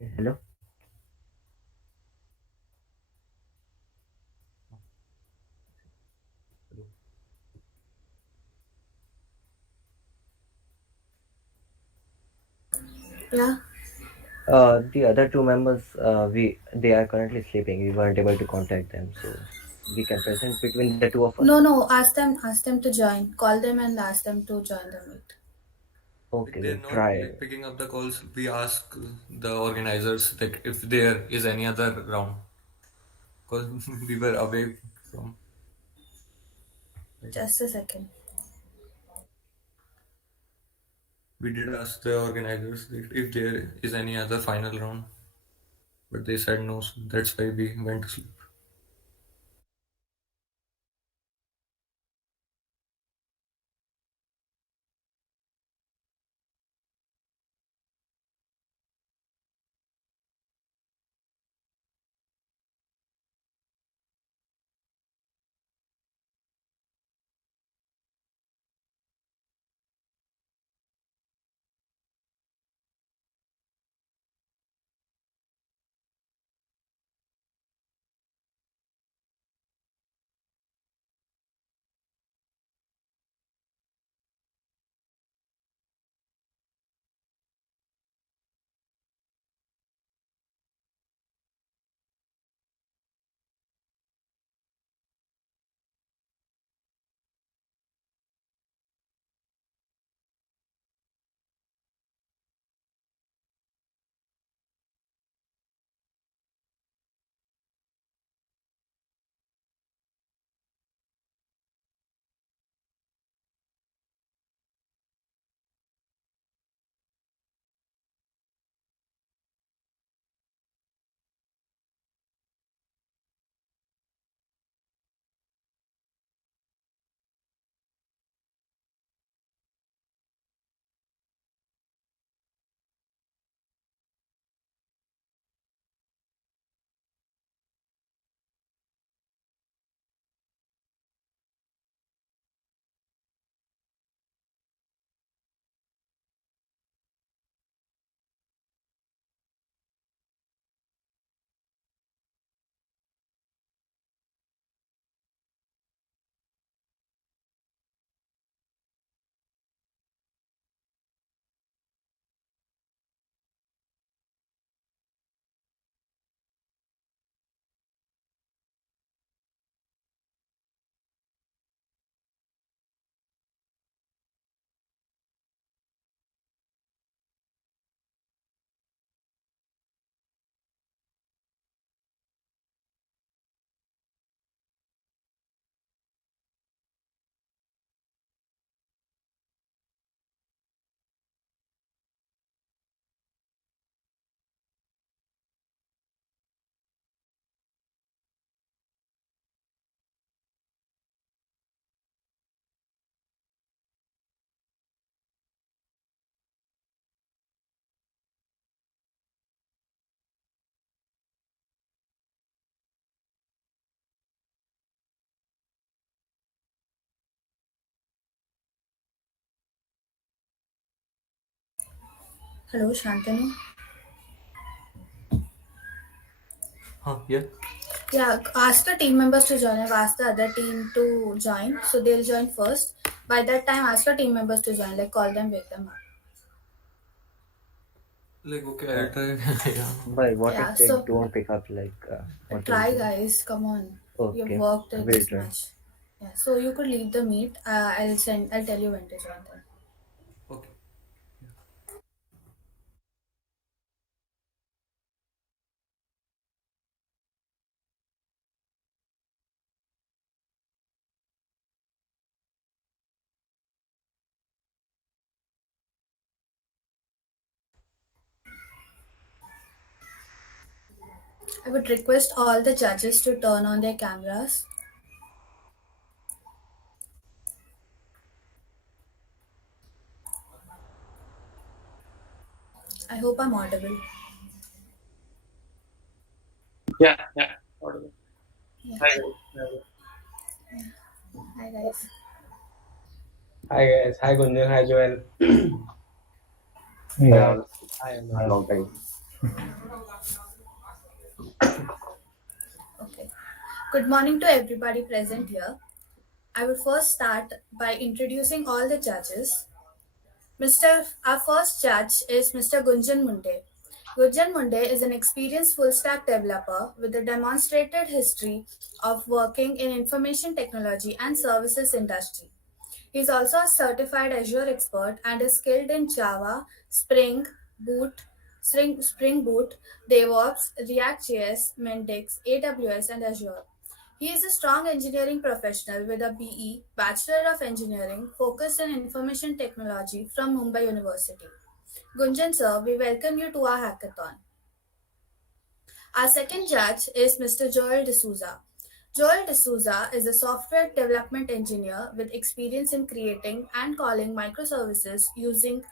Hello. Yeah. The other two members, we they are currently sleeping. We weren't able to contact them, so we can present between the two of us. No, no. Ask them to join. Call them and ask them to join the meet. Like Okay, they're we'll not try. like picking up the calls. We ask the organizers like if there is any other round because we were away from. Like, Just a second. we did ask the organizers that if there is any other final round, but they said no. So that's why we went to sleep. Hello, Shantanu. Huh? Yeah. Yeah, ask the team members to join. I've asked the other team to join, so they'll join first. By that time, ask the team members to join. Like call them, wake them up. Like okay, Uh, I'll try. Yeah. but what Yeah. if they So don't pick up? What do we try, do? guys. Come on. You've Okay, worked I it will this try. much. Yeah. So you could leave the meet. I'll send. I'll tell you when to join them. Okay. I would request all the judges to turn on their cameras. I hope I'm audible. Yeah, yeah. Audible. Yeah. Hi guys. Hi Hi, guys. guys. Hi Gunjan. Hi Joel. Yeah, Hi hi, Anand. long time. Okay. Good morning to everybody present here. I will first start by introducing all the judges. Our first judge is Mr. Gunjan Munde. Gunjan Munde is an experienced full stack developer with a demonstrated history of working in information technology and services industry. He is also a certified Azure expert and is skilled in Java, Spring Boot, DevOps, React.js, Mendix, AWS, and Azure. He is a strong engineering professional with a BE, Bachelor of Engineering, focused in information technology from Mumbai University. Gunjan sir, we welcome you to our hackathon. Our second judge is Mr. Joel D'Souza. Joel D'Souza is a software development engineer with experience in creating and calling microservices using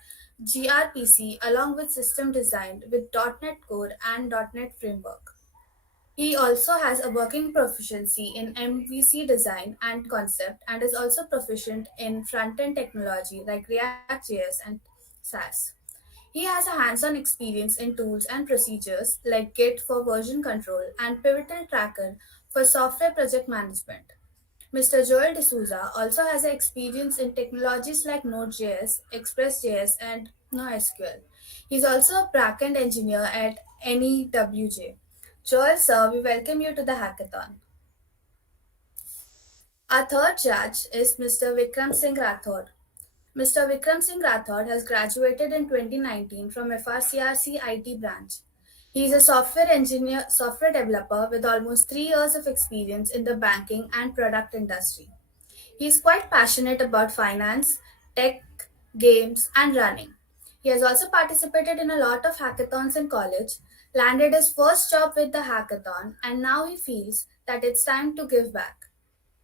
gRPC along with system design with .NET Core and .NET Framework. He also has a working proficiency in MVC design and concept and is also proficient in front-end technology like React.js and Sass. He has a hands-on experience in tools and procedures like Git for version control and Pivotal Tracker for software project management. Mr. Joel D'Souza also has experience in technologies like Node.js, Express.js, and NoSQL. He's also a backend engineer at NEWJ. Joel, sir, we welcome you to the hackathon. Our third judge is Mr. Vikram Singh Rathod. Mr. Vikram Singh Rathod has graduated in 2019 from FRCRC IT branch. He is a software developer with almost 3 years of experience in the banking and product industry. He is quite passionate about finance, tech, games, and running. He has also participated in a lot of hackathons in college, landed his first job with the hackathon, and now he feels that it's time to give back.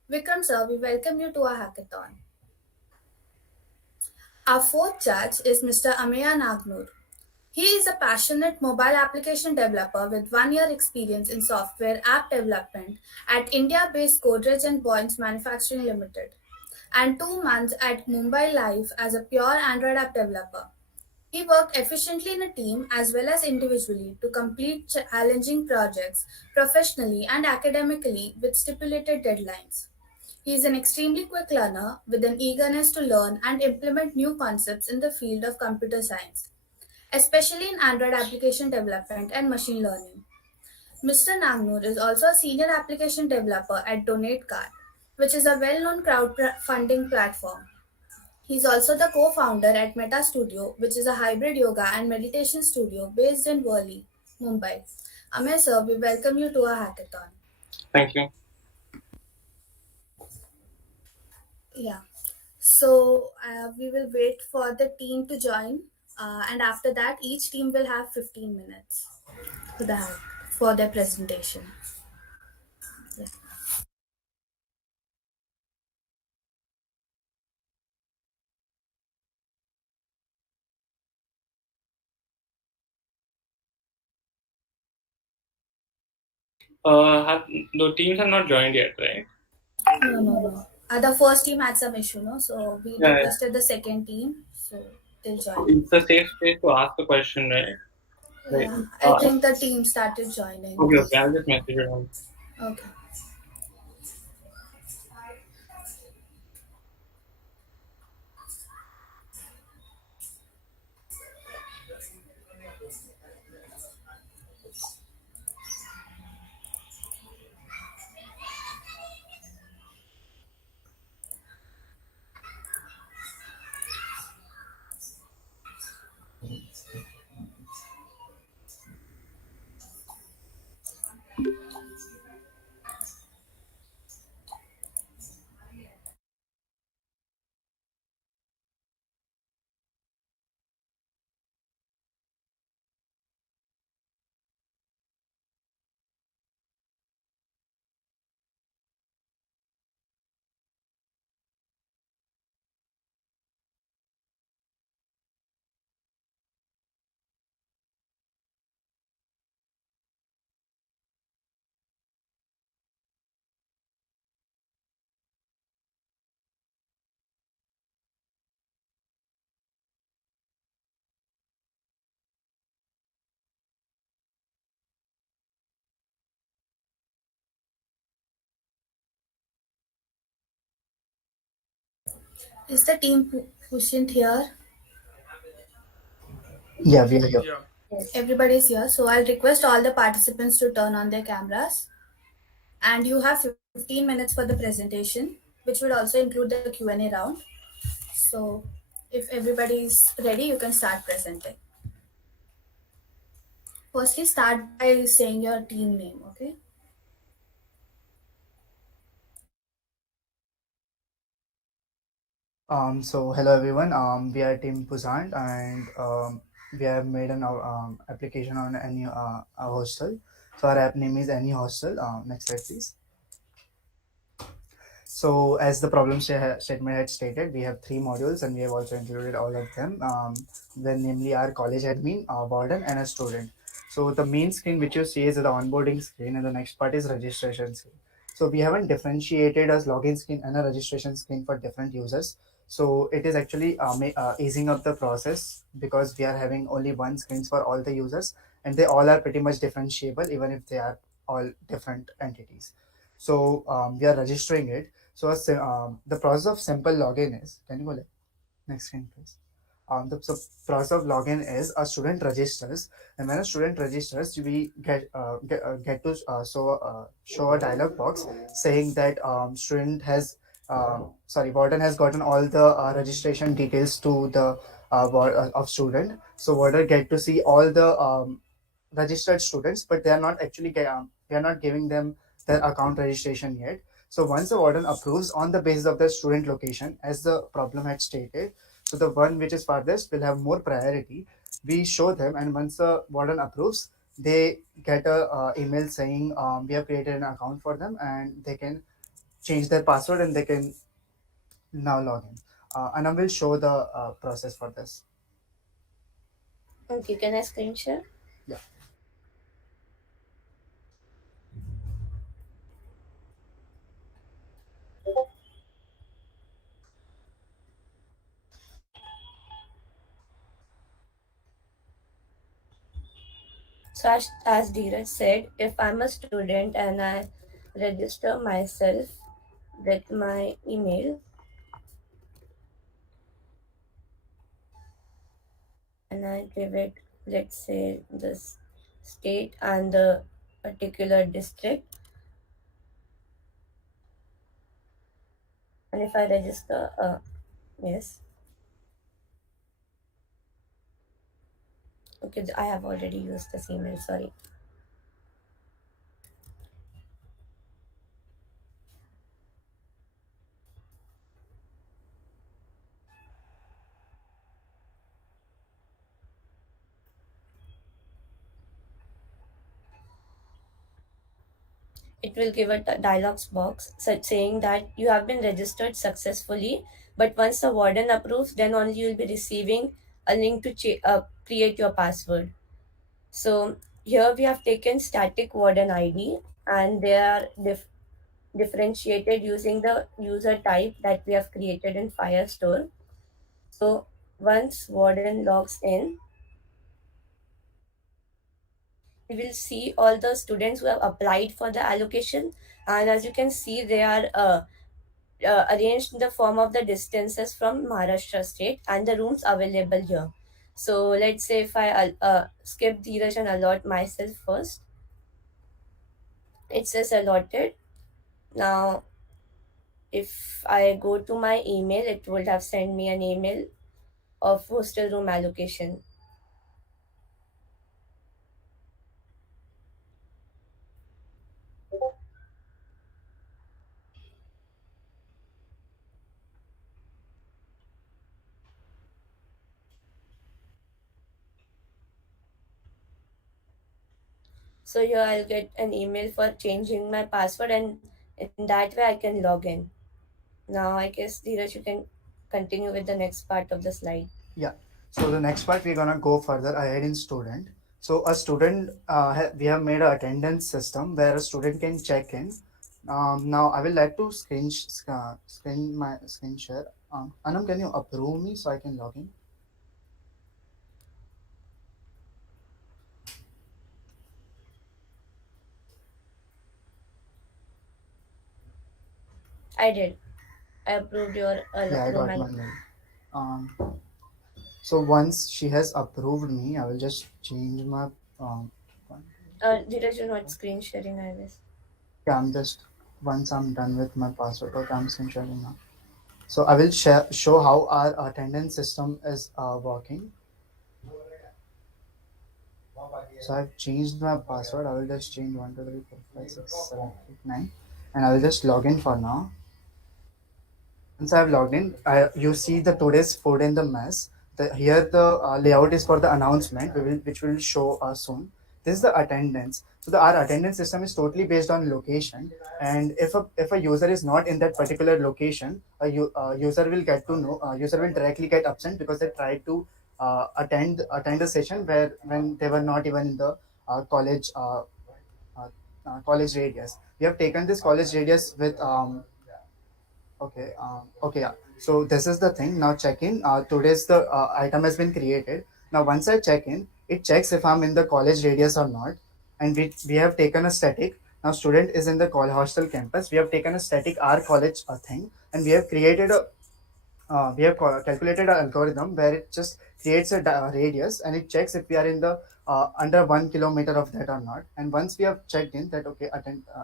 Vikram sir, we welcome you to our hackathon. Our fourth judge is Mr. Amiya Nagmur. He is a passionate mobile application developer with 1 year experience in software app development at India-based Godrej and Boynes Manufacturing Limited and 2 months at Mumbai Life as a pure Android app developer. He worked efficiently in a team as well as individually to complete challenging projects professionally and academically with stipulated deadlines. He is an extremely quick learner with an eagerness to learn and implement new concepts in the field of computer science, especially in Android application development and machine learning. Mr. Nagnur is also a senior application developer at DonateCard, which is a well known crowdfunding platform. He is also the co founder at Meta Studio, which is a hybrid yoga and meditation studio based in Worli, Mumbai. Amay sir, we welcome you to our hackathon. Thank you. Yeah. So we will wait for the team to join, and after that, each team will have 15 minutes for for their presentation. Yeah. The teams have not joined yet, right? No, no, no. The first team had some issue, no? So we Yeah, yeah. requested the second team, so they'll join. It's a safe space to ask a question, right? Right. Yeah, I think the team started joining. Okay, okay. I'll just message it on. Okay. Is the team Pushint here? Yeah, we are here. Yeah. Yes. Everybody's here. So I'll request all the participants to turn on their cameras. And you have 15 minutes for the presentation, which would also include the Q&A round. So if everybody's ready, you can start presenting. Firstly, start by saying your team name, okay? So hello everyone. We are Team Pusant, and we have made an application on any a hostel. So our app name is Any Hostel. Next slide, please. So as the problem statement had stated, we have three modules, and we have also included all of them. Then namely our college admin, warden, and a student. So the main screen which you see is the onboarding screen, and the next part is registration screen. So we haven't differentiated as login screen and a registration screen for different users. So it is actually easing up the process because we are having only one screens for all the users, and they all are pretty much differentiable even if they are all different entities. So we are registering it. So the process of simple login is, can you go next screen please? The process of login is a student registers, and when a student registers, we get to show a dialog box saying that student has warden has gotten all the registration details to the of student. So warden get to see all the registered students, but they are not actually we are not giving them their account registration yet. So once the warden approves on the basis of the student location, as the problem had stated, so the one which is farthest will have more priority. We show them, and once the warden approves, they get a email saying we have created an account for them, and they can change their password and they can now log in. And I will show the process for this. Okay, can I screen share? Yeah. So as Dheeraj said, if I'm a student and I register myself with my email and I give it, let's say, this state and the particular district, and if I register, yes, okay, I have already used this email, sorry. It will give a dialogs box saying that you have been registered successfully, but once the warden approves, then only you'll be receiving a link to create your password. So here we have taken static warden ID, and they are differentiated using the user type that we have created in Firestore. So once warden logs in, we will see all the students who have applied for the allocation, and as you can see, they are arranged in the form of the distances from Maharashtra state and the rooms available here. So let's say if I skip Dheeraj and allot myself first, it says allotted. Now, if I go to my email, it would have sent me an email of hostel room allocation. So here I'll get an email for changing my password, and in that way I can log in. Now I guess Dheeraj, you can continue with the next part of the slide. Yeah. So the next part we're gonna go further ahead in student. So a student, we have made an attendance system where a student can check in. Now I will like to screen share. Anam, can you approve me so I can log in? I did. I approved your Yeah, I room got my mail. Um, so once she has approved me, I will just change my one. Dheeraj, you're not screen sharing, I guess. Yeah, I'm just once I'm done with my password, okay, I'm screenshotting now. So I will show how our attendance system is working. So I've changed my password. I will just change 1 2 3 4 5 6 7 8 9, and I will just log in for now. Once I've logged in, you see the today's food in the mess. Here the layout is for the announcement, which will show soon. This is the attendance. So our attendance system is totally based on location, and if a user is not in that particular location, user will get to know. User will directly get absent because they tried to attend a session where when they were not even in the college college radius. We have taken this college radius with Okay. Okay. Yeah. So this is the thing. Now check in. Today's the item has been created. Now once I check in, it checks if I'm in the college radius or not, and we have taken a static. Now student is in the college hostel campus. We have taken a static our college thing, and we have created a we have calculated an algorithm where it just creates a radius and it checks if we are in the under 1 kilometer of that or not. And once we have checked in that okay,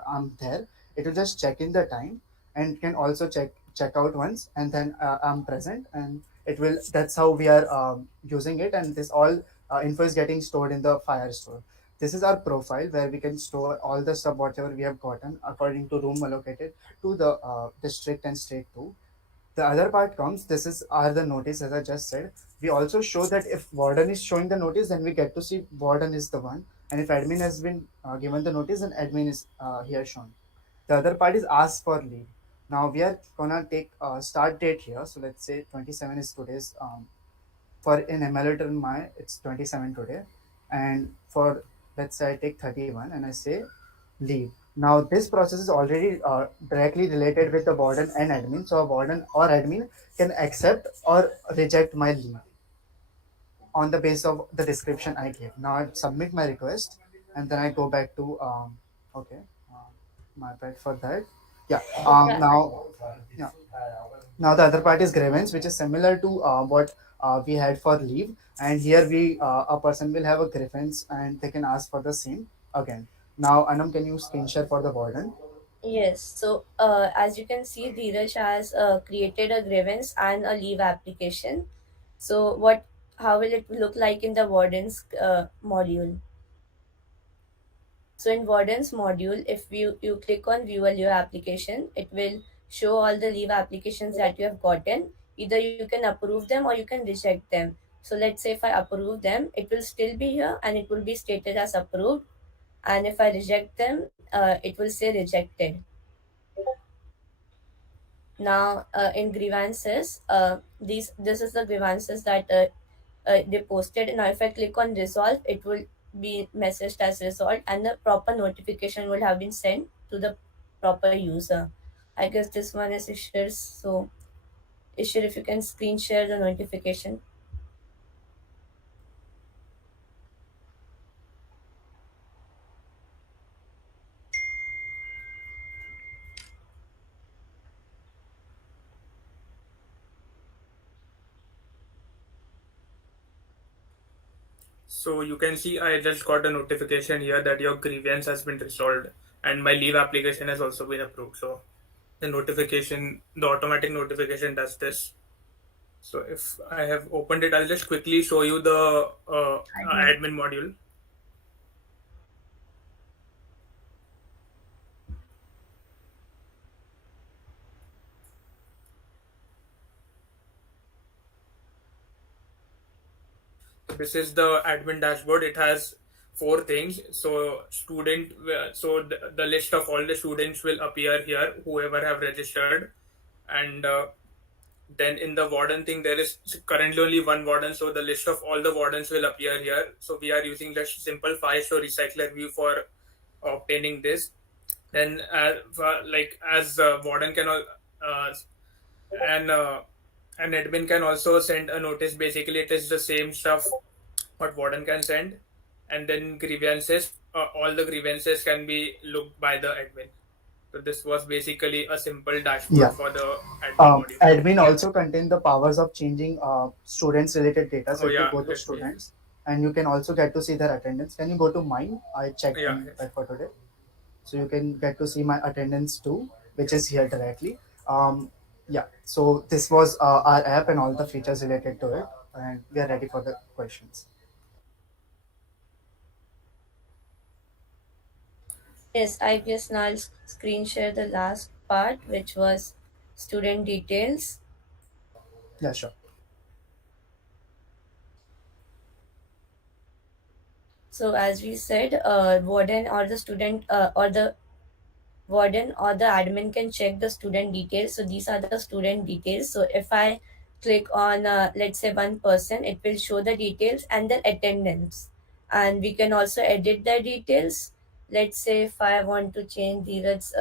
I'm there, it will just check in the time and can also check out once, and then I'm present, and it will. That's how we are using it, and this all info is getting stored in the Firestore. This is our profile where we can store all the stuff whatever we have gotten according to room allocated to the district and state too. The other part comes, this is are the notice as I just said. We also show that if warden is showing the notice, then we get to see warden is the one, and if admin has been given the notice, then admin is here shown. The other part is ask for leave. Now we are gonna take start date here, so let's say 27 is today's for in emulator my it's 27 today, and for let's say I take 31 and I say leave. Now this process is already directly related with the warden and admin, so a warden or admin can accept or reject my leave on the basis of the description I gave. Now I submit my request, and then I go back to okay, my bad for that. Yeah. Okay. Now, yeah. Now the other part is grievance, which is similar to what we had for leave, and here we a person will have a grievance and they can ask for the same again. Now, Anam, can you screen share for the warden? Yes, so as you can see, Dheeraj has created a grievance and a leave application. So how will it look like in the warden's module? So in warden's module, if you click on view a leave application, it will show all the leave applications that you have gotten. Either you can approve them or you can reject them. So let's say if I approve them, it will still be here and it will be stated as approved. And if I reject them, it will say rejected. Now in grievances, this is the grievances that they posted. Now if I click on resolve, it will be messaged as resolved and the proper notification will have been sent to the proper user. I guess this one is Ishir. So Ishir, if you can screen share the notification. So you can see I just got a notification here that your grievance has been resolved and my leave application has also been approved. So the automatic notification does this. So if I have opened it, I'll just quickly show you the Admin. admin module. This is the admin dashboard. It has four things. So the list of all the students will appear here, whoever have registered, and then in the warden thing, there is currently only one warden, so the list of all the wardens will appear here. So we are using the simple Firestore recycler view for obtaining this. Then, as warden can and an admin can also send a notice. Basically, it is the same stuff what warden can send, and then grievances. All the grievances can be looked by the admin. So this was basically a simple dashboard Yeah. for the admin module. Admin also contain the powers of changing students related data. So Oh if you yeah, go to yeah, students, and you can also get to see their attendance. Can you go to mine? I checked yeah, in yes. that for today. So you can get to see my attendance too, which is here directly. Yeah, so this was our app and all the features related to it, and we are ready for the questions. Yes, I guess now I'll screen share the last part, which was student details. Yeah, sure. So as we said, warden or the student or the warden or the admin can check the student details. So these are the student details. So if I click on let's say one person, it will show the details and the attendance, and we can also edit the details. Let's say if I want to change Dheeraj's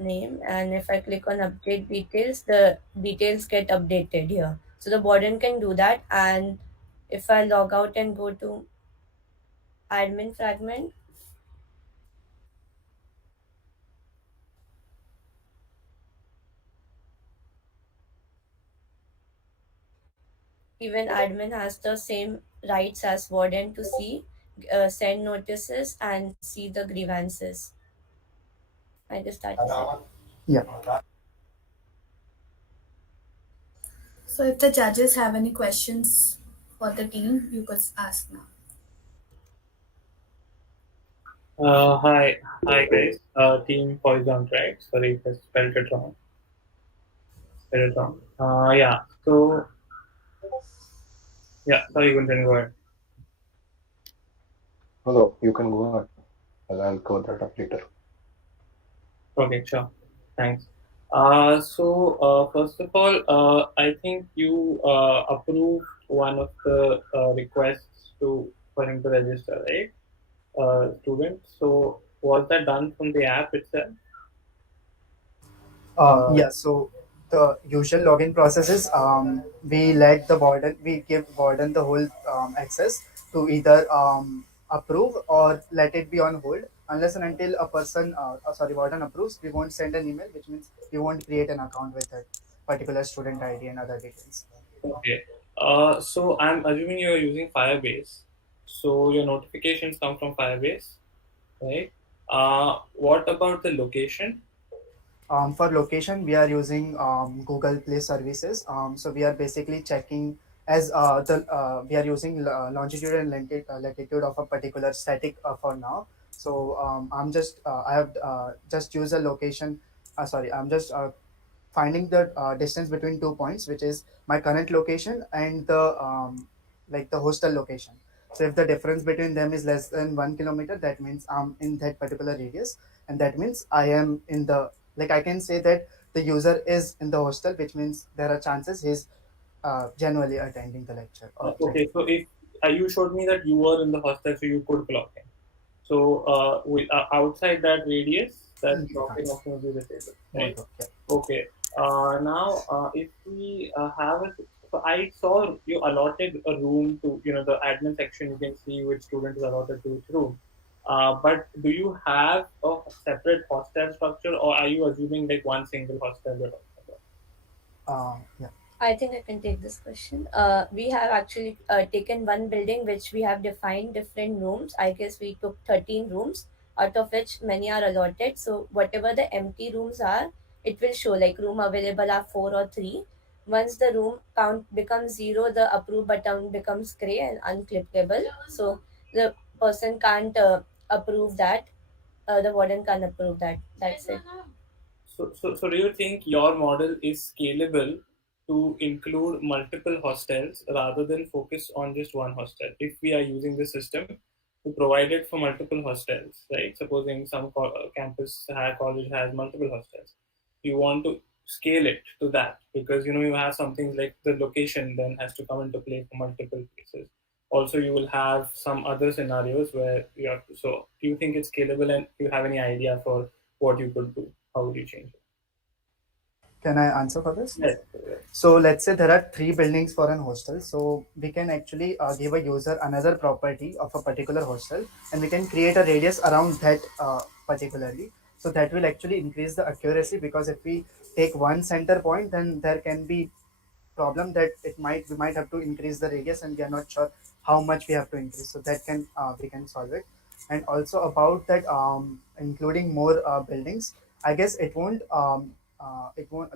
name, and if I click on update details, the details get updated here. So the warden can do that. And if I log out and go to admin fragment, even admin has the same rights as warden to see, send notices and see the grievances. I guess that is it. Yeah. So if the judges have any questions for the team, you could ask now. Hi guys. Team Poison, right? Sorry if I spelled it wrong. Yeah. So yeah. Sorry, Gunjan, go ahead. No, you can go on. I'll cover that up later. Okay, sure. Thanks. First of all, I think you approved one of the requests for him to register, right? Student. So was that done from the app itself? Yeah, so the usual login process is we let the warden, we give warden the whole access to either approve or let it be on hold. Unless and until a person, sorry, warden approves, we won't send an email, which means we won't create an account with that particular student ID and other details. Okay. So I'm assuming you're using Firebase. So your notifications come from Firebase, right? What about the location? For location, we are using Google Play services. So we are basically checking as we are using longitude and latitude of a particular static for now. So I have just used a location. Sorry, I'm just finding the distance between 2 points, which is my current location and the like the hostel location. So if the difference between them is less than 1 kilometer, that means I'm in that particular radius, and that means I am in the, like, I can say that the user is in the hostel, which means there are chances he's genuinely attending the lecture or Okay, study. so if you showed me that you were in the hostel, so you could clock in. So outside that radius, that You clocking can't. option will be disabled, Won't right? work. Yeah. Okay. Now, if we have a, so I saw you allotted a room to, the admin section. You can see which student is allotted to which room. But do you have a separate hostel structure, or are you assuming like one single hostel you're talking about? Yeah. I think I can take this question. We have actually taken one building which we have defined different rooms. I guess we took 13 rooms, out of which many are allotted. So, whatever the empty rooms are, it will show like room available are 4 or 3. Once the room count becomes 0, the approve button becomes gray and unclickable. So, the person can't approve that. The warden can't approve that. That's it. So do you think your model is scalable to include multiple hostels rather than focus on just one hostel? If we are using the system to provide it for multiple hostels, right? Supposing some college has multiple hostels, you want to scale it to that because you have some things like the location then has to come into play for multiple places. Also, you will have some other scenarios where you have to. So, do you think it's scalable, and do you have any idea for what you could do? How would you change it? Can I answer for this? Yes. So let's say there are 3 buildings for an hostel. So we can actually give a user another property of a particular hostel, and we can create a radius around that particularly. So that will actually increase the accuracy, because if we take one center point, then there can be problem that we might have to increase the radius, and we are not sure how much we have to increase. So that can we can solve it. And also about that, including more buildings, I guess it won't,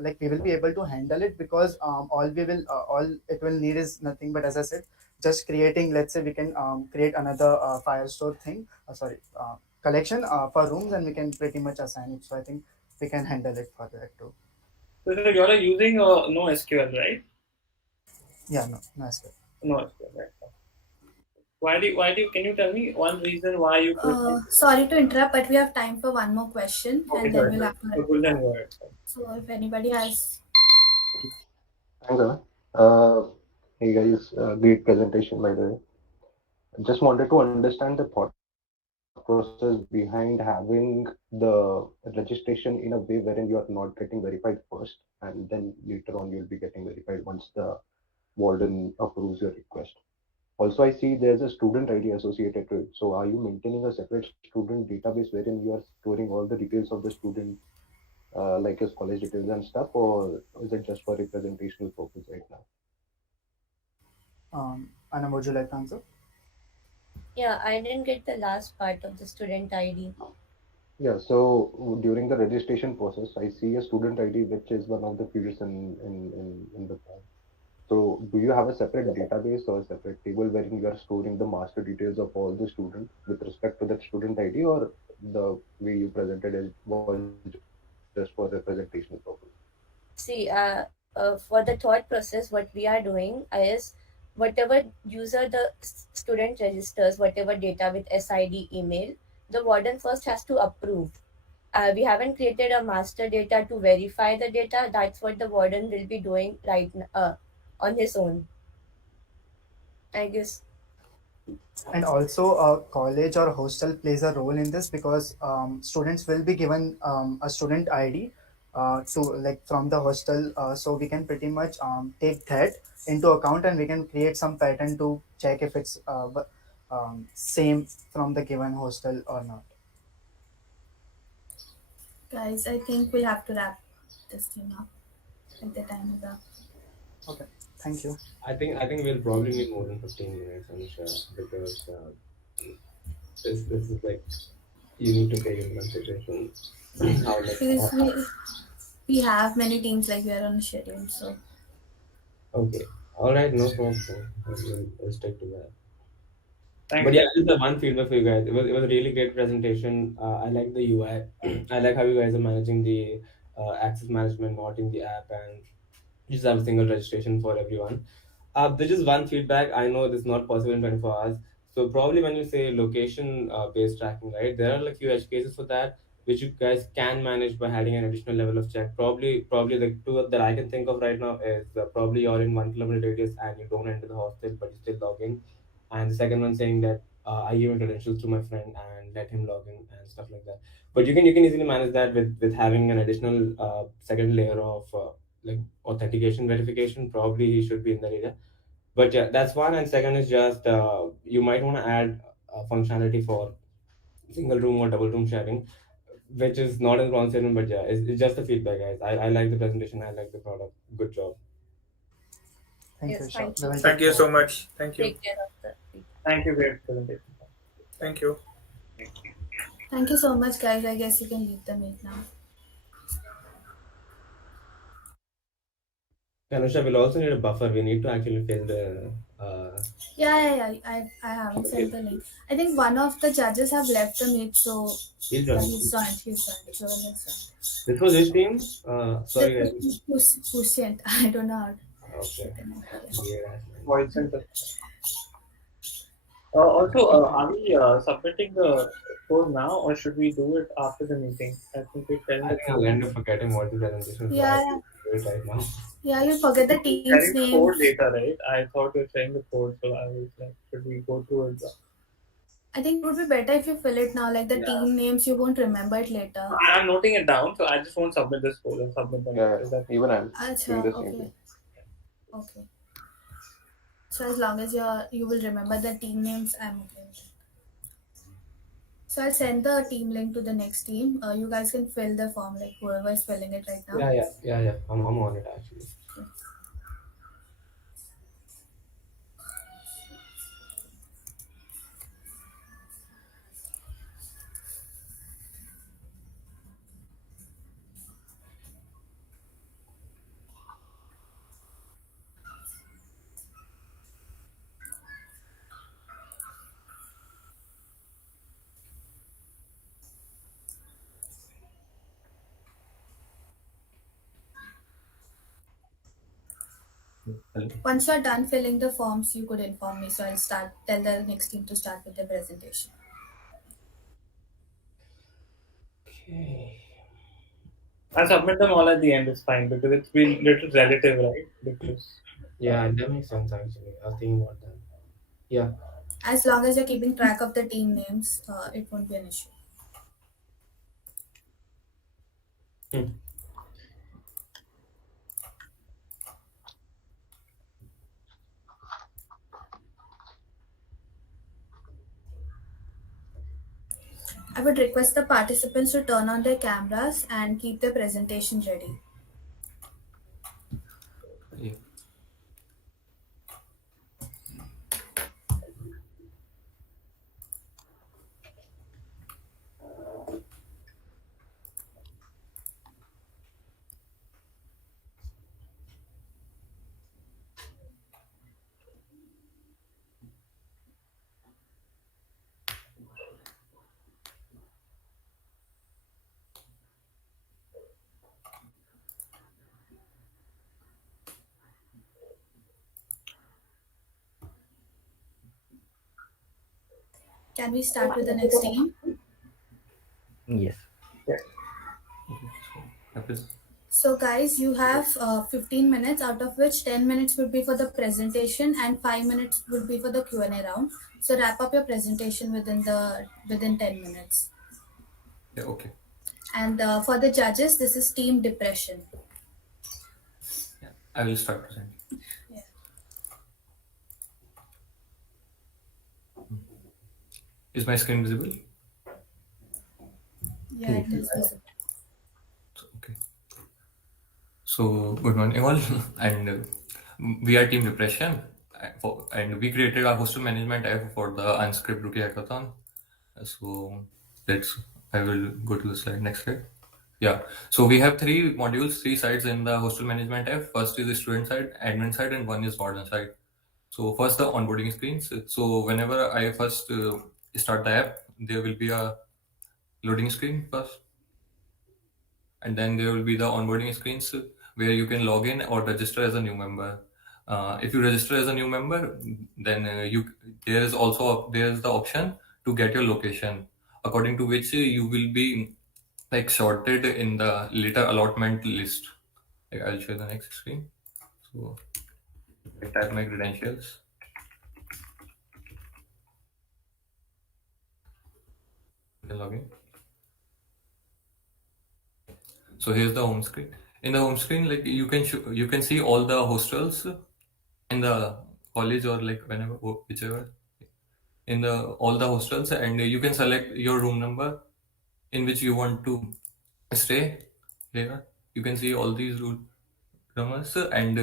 like, we will be able to handle it, because all it will need is nothing but, as I said, just creating, let's say we can create another firestore thing, sorry, collection for rooms, and we can pretty much assign it. So I think we can handle it for that too. So you are using no SQL, right? Yeah, no as well. No SQL, right? Why do you, can you tell me one reason why you prefer? Sorry to interrupt, but we have time for one more question, Okay, and then sorry. we'll have to So wrap good, it then up. go ahead. So if anybody has, Thanks, Anna. Hey guys, great presentation by the way. Just wanted to understand the thought process behind having the registration in a way wherein you are not getting verified first, and then later on you'll be getting verified once the warden approves your request. Also, I see there's a student ID associated to it. So, are you maintaining a separate student database wherein you are storing all the details of the student, like his college details and stuff, or is it just for representational purpose right now? Anna, would you like to answer? Yeah, I didn't get the last part of the student ID. Yeah, so during the registration process, I see a student ID, which is one of the fields in the form. So, do you have a separate database or a separate table wherein you are storing the master details of all the students with respect to that student ID, or the way you presented it was just for representational purpose? See, for the thought process, what we are doing is whatever user the student registers, whatever data with SID email, the warden first has to approve. We haven't created a master data to verify the data. That's what the warden will be doing on his own, I guess. And also, college or hostel plays a role in this, because students will be given a student ID to, like, from the hostel. So we can pretty much take that into account, and we can create some pattern to check if it's same from the given hostel or not. guys, I think we'll have to wrap this thing up. Like the time is up. Okay, thank you. I think we'll probably need more than 15 minutes, I'm sure, because this is like you need to take into consideration how like Because we have many teams, like we are on a schedule. So okay, all right, no problem. We'll stick to that. Thanks, But yeah, guys. just the one feedback for you guys. It was a really great presentation. I like the UI. I like how you guys are managing the access management, not in the app, and just have a single registration for everyone. There's just one feedback. I know this is not possible in 24 hours. So probably when you say location based tracking, right? There are like few edge cases for that, which you guys can manage by adding an additional level of check. Probably the two that I can think of right now is probably you're in 1 kilometer radius and you don't enter the hostel, but you still log in. And the second one saying that I give my credentials to my friend and let him log in and stuff like that. But you can easily manage that with having an additional second layer of like authentication verification. Probably he should be in that area. But yeah, that's one. And second is just you might want to add functionality for single room or double room sharing, which is not in wrong statement, but yeah, it's just the feedback, guys. I like the presentation. I like the product. Good job. Thank you, Yes, Shah. thank We you. will Thank take you care so of it. much. Thank you. Take care of the feedback. Thank you, great presentation. Thank you. thank you so much, guys. I guess you can leave the meet now. Kanusha, we'll also need a buffer. We need to actually fill the. Yeah. I haven't sent the link. I think one of the judges have left the meet, so He's yeah, joined. he's joined. Joel has This was his team. Sorry, guys. joined. Who sent? I don't know how to Okay. get the link. Yeah. Voice center. Also, are we submitting the code now, or should we do it after the meeting? I think we tell I the think I'll end up forgetting what the presentation is. Yeah, So I do it right now. yeah. You forget the Sharing team's the name. code later, right? I thought you were sharing the code, so I was like, should we go through it? I think it would be better if you fill it now, like the Yeah. team names, you won't remember it later. I'm noting it down, so I just won't submit this code and submit them. Yeah, Is that even I'm doing Acha, the same okay. thing. Okay. So as long as you will remember the team names, I'm okay with it. So I'll send the team link to the next team. You guys can fill the form, like whoever is filling it right now. Yeah. I'm on it actually. Once you're done filling the forms, you could inform me. So I'll tell the next team to start with the presentation. Okay. I'll submit them all at the end. It's fine because it's been little relative, right? Because Yeah, that makes sense actually. I was thinking about that. Yeah. As long as you're keeping track of the team names, it won't be an issue. I would request the participants to turn on their cameras and keep their presentation ready. Yeah. Can we start with the next team? Yes. So guys, you have 15 minutes, out of which 10 minutes would be for the presentation and 5 minutes would be for the Q&A round. So wrap up your presentation within 10 minutes. Yeah, okay. And for the judges, this is team depression. Yeah, I will start presenting. Yeah. Is my screen visible? Yeah, it is visible. Okay. So, good morning, all. And we are Team Depression. And we created a hostel management app for the Unscript Rookie Hackathon. So, I will go to the slide, next slide. Yeah. So, we have three modules, three sides in the hostel management app. First is the student side, admin side, and one is warden side. So, first, the onboarding screens. So, whenever I first start the app, there will be a loading screen first, and then there will be the onboarding screens where you can log in or register as a new member. If you register as a new member, then there is the option to get your location, according to which you will be like sorted in the later allotment list. I'll show you the next screen. So I type my credentials. Then log in. So here's the home screen. In the home screen, like you can see all the hostels in the college or like whenever whichever in the all the hostels, and you can select your room number in which you want to stay. Here you can see all these numbers, and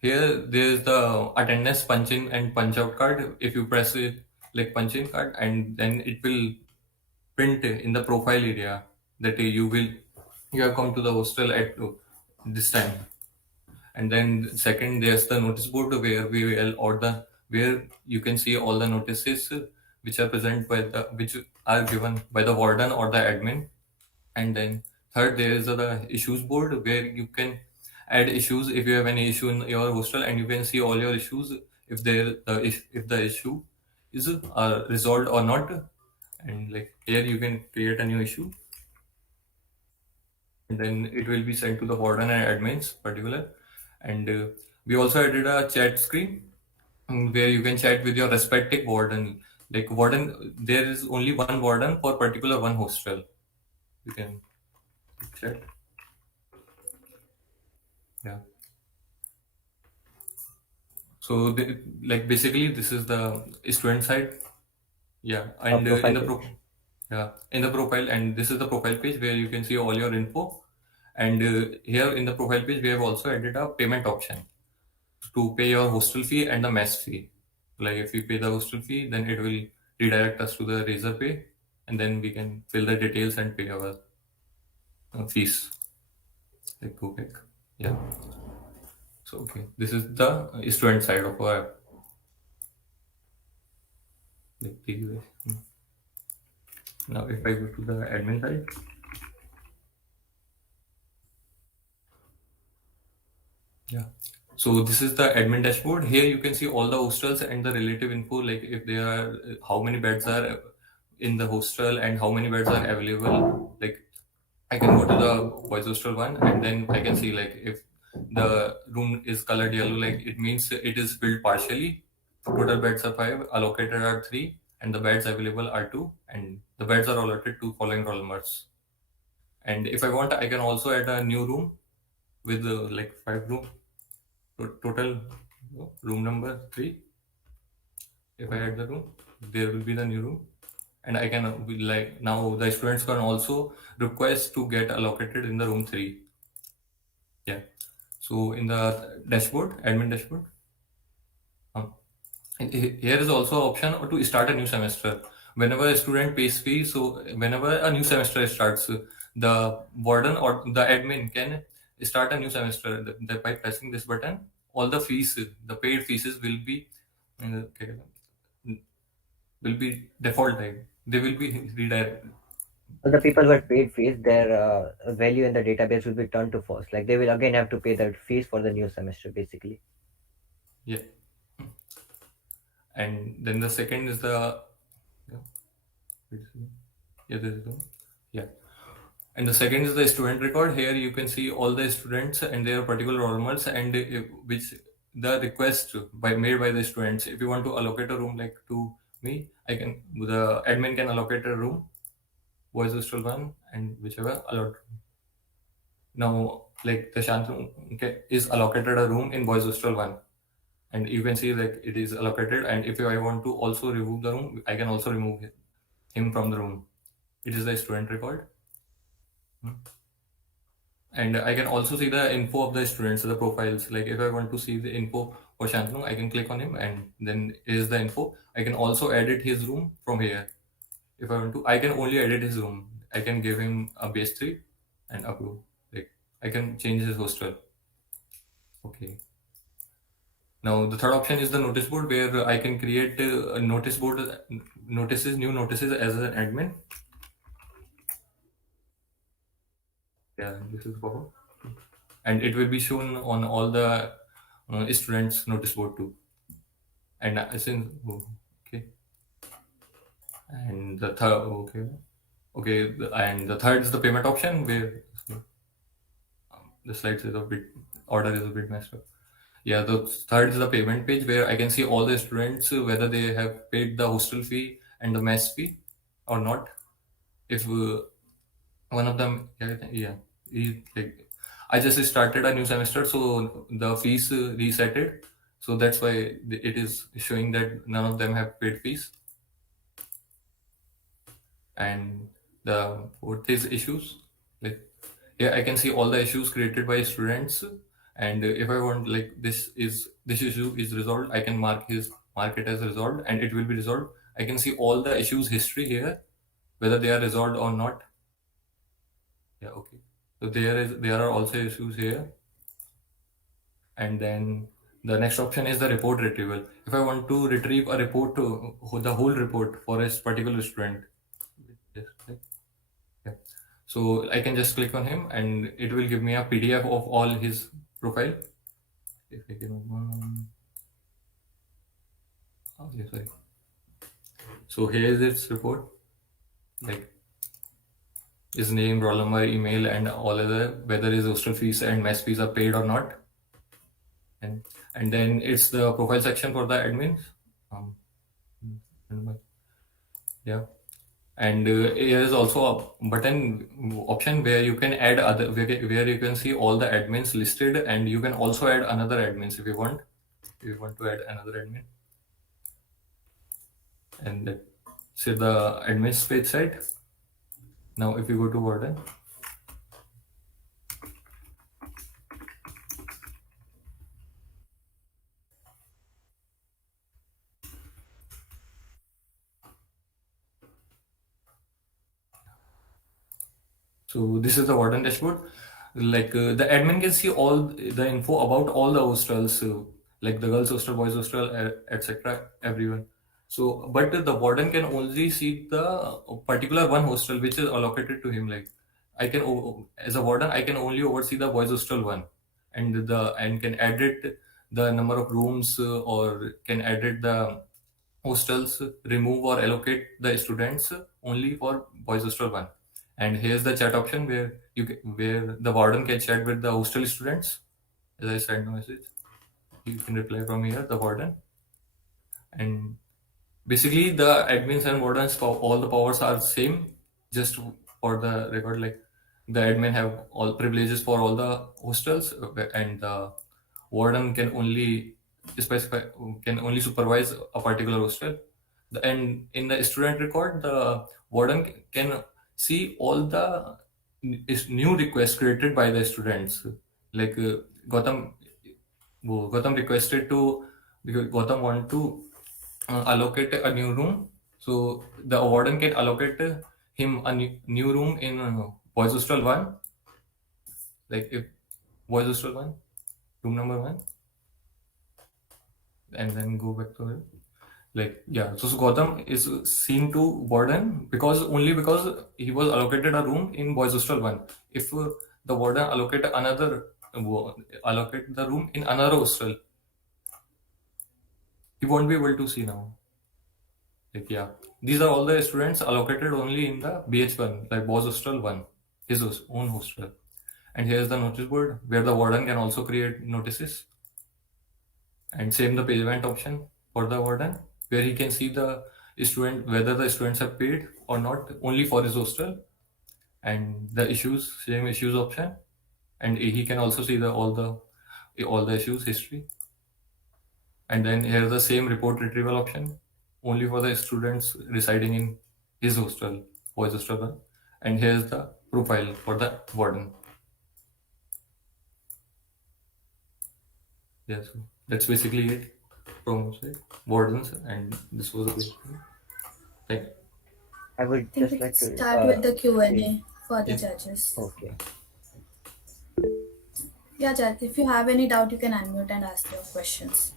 here there is the attendance punch in and punch out card. If you press it like punch in card, and then it will print in the profile area that you have come to the hostel at this time. And then second, there's the notice board where we will order, where you can see all the notices which are which are given by the warden or the admin. And then third, there is the issues board where you can add issues if you have any issue in your hostel, and you can see all your issues if the issue is resolved or not. And like here you can create a new issue, and then it will be sent to the warden and admins particular. And we also added a chat screen where you can chat with your respective warden. like warden, there is only one warden for particular one hostel. You can check. Yeah. So like basically this is the student side. Yeah, and Profile page. in the profile, and this is the profile page where you can see all your info. And here in the profile page, we have also added a payment option to pay your hostel fee and the mess fee. Like if you pay the hostel fee, then it will redirect us to the Razor Pay, and then we can fill the details and pay our fees. Like go back. Yeah. So okay, this is the student side of our app. Like now if I go to the admin side. Yeah. So this is the admin dashboard. Here you can see all the hostels and the relative info, like if there are how many beds are in the hostel and how many beds are available. Like I can go to the boys hostel one, and then I can see like if the room is colored yellow, like it means it is filled partially. Total beds are 5, allocated are 3, and the beds available are 2, and the beds are allotted to following roll numbers. And if I want, I can also add a new room with like 5 room. Total room number 3. If I add the room, there will be the new room, and I can like now the students can also request to get allocated in the room 3. Yeah. So in the dashboard, admin dashboard, and here is also option to start a new semester. Whenever a student pays fee, so whenever a new semester starts, the warden or the admin can start a new semester by pressing this button. All the fees, the paid fees will be default type. They will be redirected. The people who had paid fees, their value in the database will be turned to false. Like they will again have to pay their fees for the new semester, basically. Yeah. And then the second is the yeah. And the second is the student record. Here you can see all the students and their particular roll numbers and which the request made by the students. If you want to allocate a room like to me, the admin can allocate a room, boys hostel 1 and whichever allot. Now like the Shantanu is allocated a room in boys hostel 1, and you can see that it is allocated, and if I want to also remove the room, I can also remove him from the room. It is the student record. And I can also see the info of the students, the profiles. Like if I want to see the info for Shantanu, I can click on him, and then is the info. I can also edit his room from here. If I want to, I can only edit his room. I can give him a base 3 and upload. Like I can change his hostel. Okay. Now the third option is the notice board, where I can create a notice board, new notices as an admin. Yeah, this is for, and it will be shown on all the students notice board too. And since okay, and the third and the third is the payment option, where the slides is a bit order is a bit messed up. Yeah, the third is the payment page, where I can see all the students whether they have paid the hostel fee and the mess fee or not. If one of them, like I just started a new semester, so the fees resetted, so that's why it is showing that none of them have paid fees. And the fourth is issues. Like here I can see all the issues created by students, and if I want like this issue is resolved, I can mark it as resolved, and it will be resolved. I can see all the issues history here, whether they are resolved or not. Yeah, okay. So there are also issues here. And then the next option is the report retrieval. If I want to retrieve a report, the whole report for a particular student, yeah. So I can just click on him, and it will give me a PDF of all his profile. If I can, sorry. So here is its report, like his name, roll number, email, and all other, whether his hostel fees and mess fees are paid or not. And then it's the profile section for the admins. Yeah. And here is also a button option where you can add other, where you can see all the admins listed, and you can also add another admins if you want. If you want to add another admin, and let's say the admins page side. Now, if you go to Warden, so this is the Warden dashboard. Like the admin can see all the info about all the hostels, like the girls hostel, boys hostel, etc. Everyone. So, but the warden can only see the particular one hostel which is allocated to him. Like I can, as a warden, I can only oversee the boys hostel one, and can edit the number of rooms, or can edit the hostels, remove or allocate the students only for boys hostel one. And here's the chat option where where the warden can chat with the hostel students. As I send the message, you can reply from here, the warden. And basically, the admins and wardens, all the powers are same. Just for the record, like the admin have all privileges for all the hostels, and the warden can only specify, can only supervise a particular hostel. And in the student record, the warden can see all the new requests created by the students. Like Gautam, Gautam requested to, because Gautam want to allocate a new room. So the warden can allocate him a new room in boys hostel 1. Like if boys hostel 1, room number 1, and then go back to it. Like, yeah, so Gautam is seen to warden because only because he was allocated a room in boys hostel 1. If the warden allocate another, allocate the room in another hostel, he won't be able to see now. Like, yeah, these are all the students allocated only in the BH1, like boys hostel 1, his own hostel. And here's the notice board where the warden can also create notices. And same the payment option for the warden, where he can see the student, whether the students have paid or not, only for his hostel. And the issues, same issues option, and he can also see the all the issues history. And then here's the same report retrieval option, only for the students residing in his hostel, boys hostel 1. And here's the profile for the warden. Yeah, so that's basically it from outside wardens, and this was a big thing. Thank you. I would I think we just can like to start with the Q&A yeah. for the Yeah. judges. Okay. Yeah, Judge, if you have any doubt, you can unmute and ask your questions.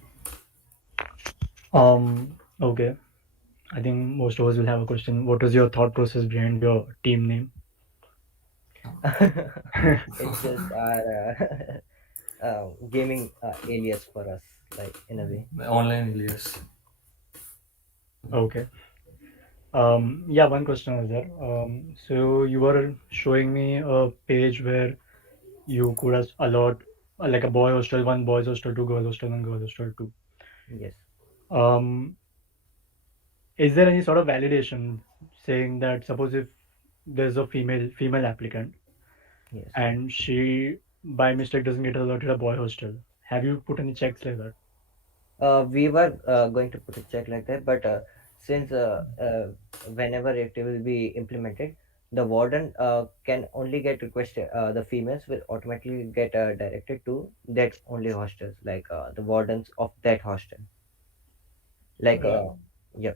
Okay. I think most of us will have a question. What was your thought process behind your team name? It's just our gaming alias for us, like in a way. Online alias. Okay. Yeah, one question was there. So you were showing me a page where you could have allot like a boy hostel 1, boys hostel 2, girl hostel 1, girl hostel 2. Yes. Is there any sort of validation saying that suppose if there's a female applicant Yes. and she by mistake doesn't get allotted a boy hostel, have you put any checks like that? We were going to put a check like that, but since whenever it will be implemented, the warden can only get requested. The females will automatically get directed to that only hostels, like the wardens of that hostel. Like, Right. yeah.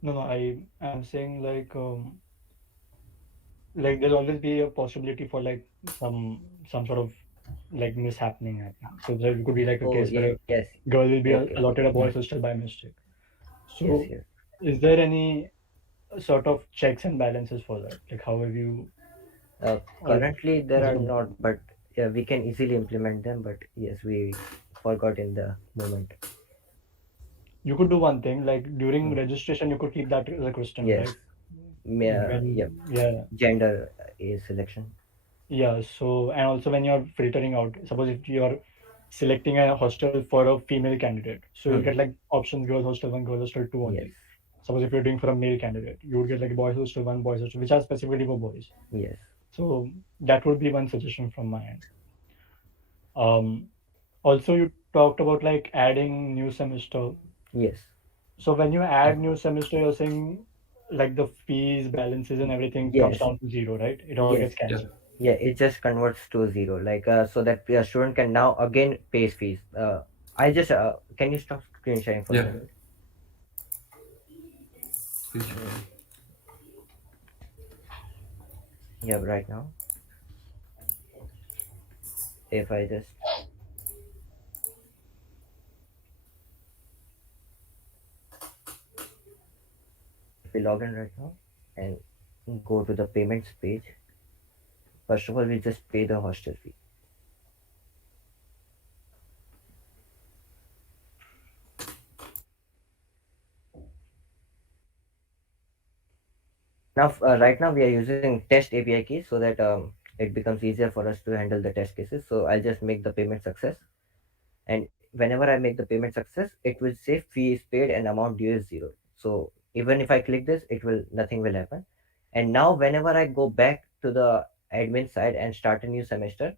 No, I am saying like there'll always be a possibility for like some sort of like mishappening happening. So there could be like a Oh, case where a yes. girl will be Okay. allotted a boy hostel by mistake. Yes, So yes. is there any sort of checks and balances for that? Like how have you Currently, there is are it a- not, but yeah, we can easily implement them. But yes, we forgot in the moment. you could do one thing like during Mm. registration you could keep that as a question, Yes. right? Yeah. Yeah. Gender is selection. Yeah. So and also when you're filtering out, suppose if you're selecting a hostel for a female candidate, so you'll get like options girl hostel 1, girl hostel 2 only. Yes. suppose if you're doing for a male candidate, you would get like boys hostel 1, boys hostel, which are specifically for boys. Yes. So that would be one suggestion from my end. Um, Also, you talked about like adding new semester. Yes. So when you add new semester, you're saying like the fees, balances, and everything comes Yes. down to zero, right? It all Yes. gets cancelled. Yeah, it just converts to zero, like so that the student can now again pay fees. I just can you stop screen sharing for a Yeah. minute? Mm, yeah, right now. If I just if we log in right now and go to the payments page, first of all we just pay the hostel fee. Now, right now we are using test API keys so that it becomes easier for us to handle the test cases. So I'll just make the payment success, and whenever I make the payment success, it will say fee is paid and amount due is zero. So even if I click this, it will nothing will happen. And now whenever I go back to the admin side and start a new semester,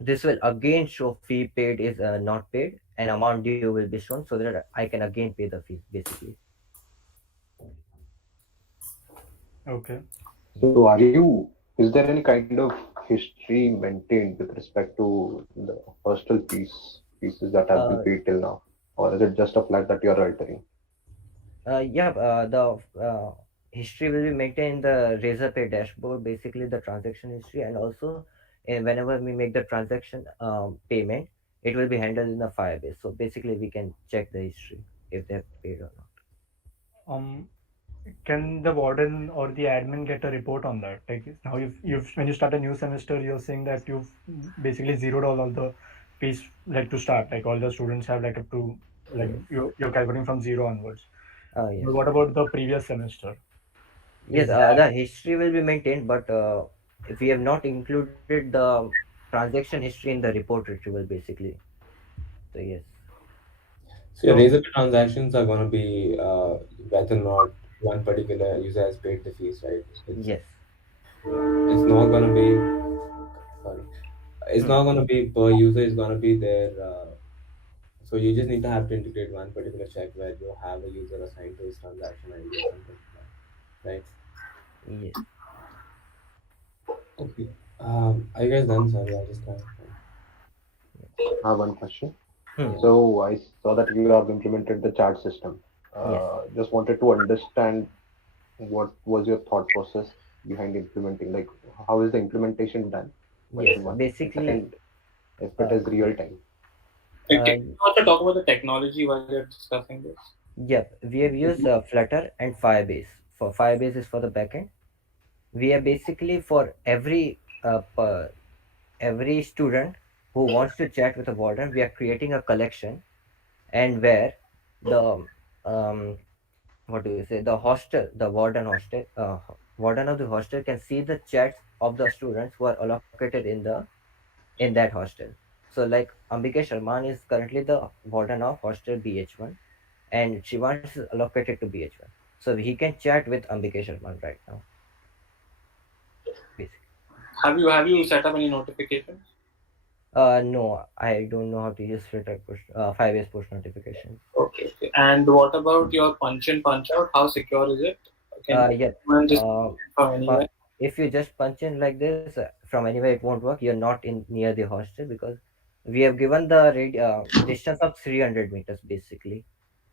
this will again show fee paid is not paid and amount due will be shown so that I can again pay the fees basically. Okay. So is there any kind of history maintained with respect to the hostel pieces that have been Uh, paid till now? Or is it just a flat that you're altering? yeah, the history will be maintained in the Razorpay dashboard, basically the transaction history, and also whenever we make the transaction payment, it will be handled in the Firebase. So basically, we can check the history if they have paid or not. Um, can the warden or the admin get a report on that? Like now, you've when you start a new semester, you're saying that you've basically zeroed all the fees like to start. Like all the students have like up to like Yes. you're calculating from zero onwards. Yes. But what about the previous semester? Yes. Is that The history will be maintained, but if we have not included the transaction history in the report retrieval, basically. So yes. So your so? razor transactions are going to be whether or not one particular user has paid the fees, right? Yes. It's not going to be sorry. It's Hmm. not going to be per user. It's going to be their. So you just need to have to integrate one particular check where you have a user assigned to his transaction ID or something like that, right? Yes. Okay. Are you guys done? Sorry, I just can't. I have one question. Hmm. Yeah. So I saw that you have implemented the chart system. Yes. Just wanted to understand what was your thought process behind implementing, like how is the implementation done? Yes. Question one. And Basically, second, if it uh, is real time. uh, Can you also talk about the technology while you're discussing this? yep, we have used Flutter and Firebase. For Firebase is for the backend. We are basically for every student who wants to chat with a warden, we are creating a collection, and where the um what do you say, the hostel, the warden of the hostel can see the chats of the students who are allocated in that hostel. So like Ambika Sharman is currently the warden of hostel BH1, and Shivansh is allocated to BH1. So he can chat with Ambika Sharman right now, basically. Have you set up any notifications? No, I don't know how to use Flutter push, Firebase push notifications. Okay, okay. And what about your punch in punch out? How secure is it? Can Yeah. anyone just Uh, from anywhere? if you just punch in like this from anywhere, it won't work. You're not in near the hostel because we have given the distance of 300 meters basically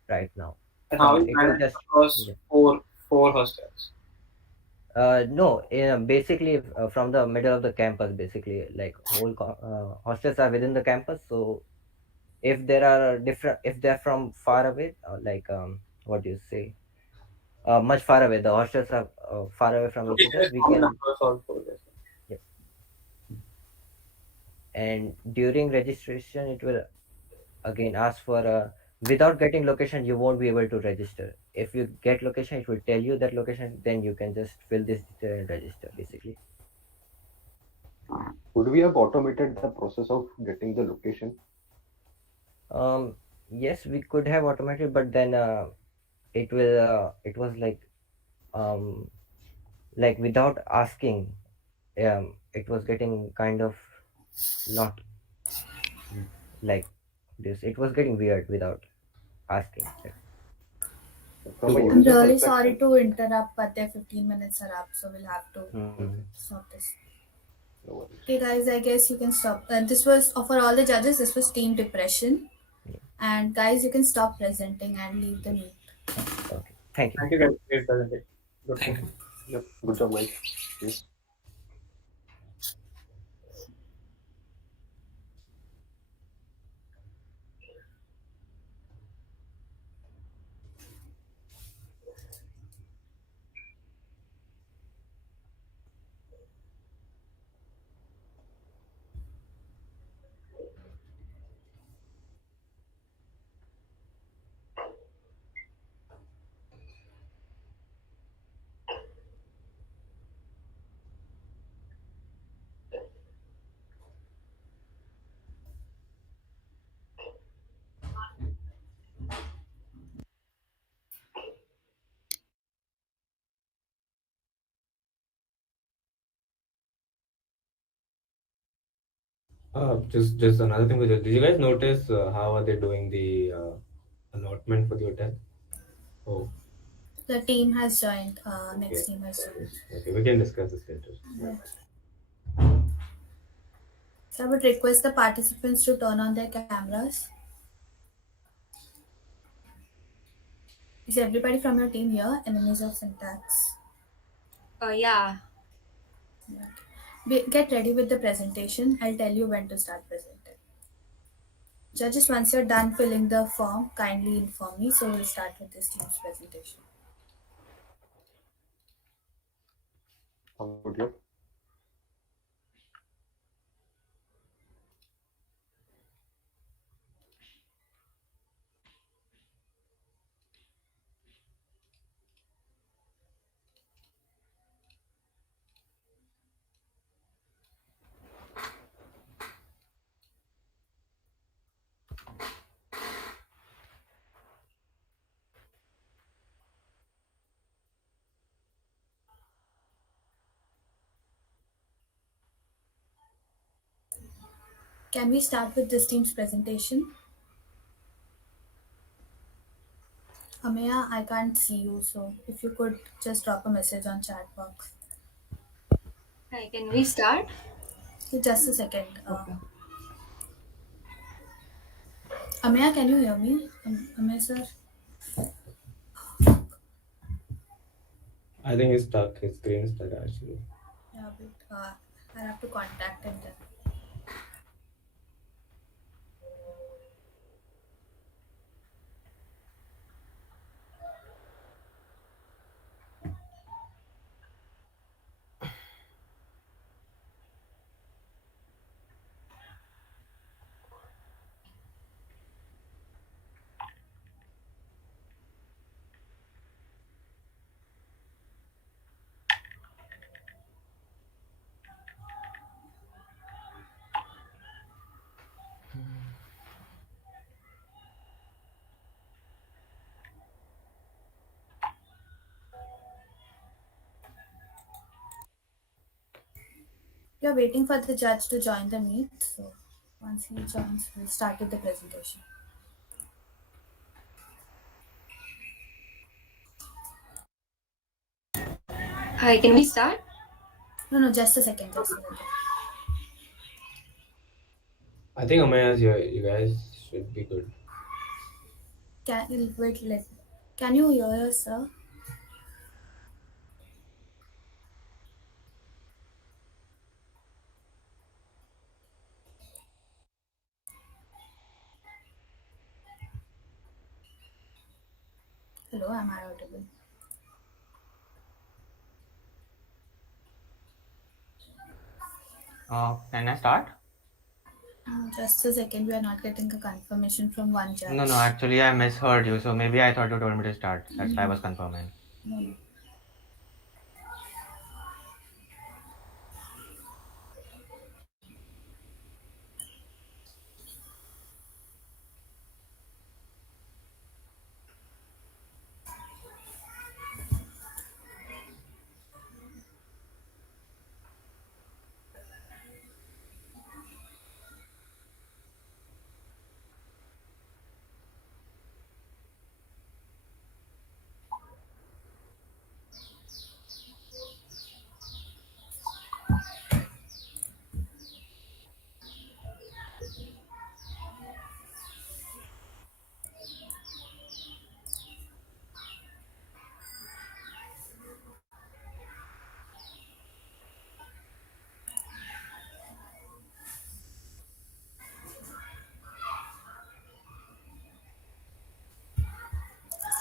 right now. And how From is it will that just across yeah. four hostels? No, basically from the middle of the campus, basically like hostels are within the campus. So if there are different, if they're from far away, like what do you say, much far away, the hostels are far away from each Okay, other. there's We common can across all four. Yes. yeah. And during registration, it will again ask for a without getting location you won't be able to register. If you get location, it will tell you that location, then you can just fill this detail and register basically. Would we have automated the process of getting the location? um yes, we could have automated, but then it was like without asking, it was getting kind of not like this. It was getting weird without asking. From a I'm user really sorry perspective, to interrupt, but their 15 minutes are up, so we'll have to Mm. stop this. no worries. Okay, guys, I guess you can stop. This was for all the judges. This was team depression, and guys, you can stop presenting and leave the meet. Okay, thank you. Thank you, guys. Great presentation. Good. Thank you. Yep. Good job, guys. Cheers. Just another thing. Did you guys notice how are they doing the allotment for the hotel? Oh, The team has joined. Next okay. team has joined. Okay, we can discuss this later. So I would request the participants to turn on their cameras. Is everybody from your team here? Enemies of syntax. Yeah. Get ready with the presentation. I'll tell you when to start presenting. Judges, once you're done filling the form, kindly inform me. So we'll start with this team's presentation. Sounds good. Yep. Can we start with this team's presentation? Amiya, I can't see you, so if you could just drop a message on chat box. Hi, can we start? Okay, just a second. Okay. Amiya, can you hear me? Amiya, sir? I think he's stuck. His screen is stuck actually. Yeah, but I have to contact him then. We are waiting for the judge to join the meet, so once he joins, we'll start with the presentation. Hi, can we start? No, just a second, just a second. I think Amaya's here. You guys should be good. Can you hear us, sir? Hello, am I audible? Can I start? Just a second, we are not getting a confirmation from one judge. No, actually I misheard you, so maybe I thought you told me to start. That's why I was confirming. No.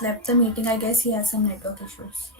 left the meeting. I guess he has some network issues.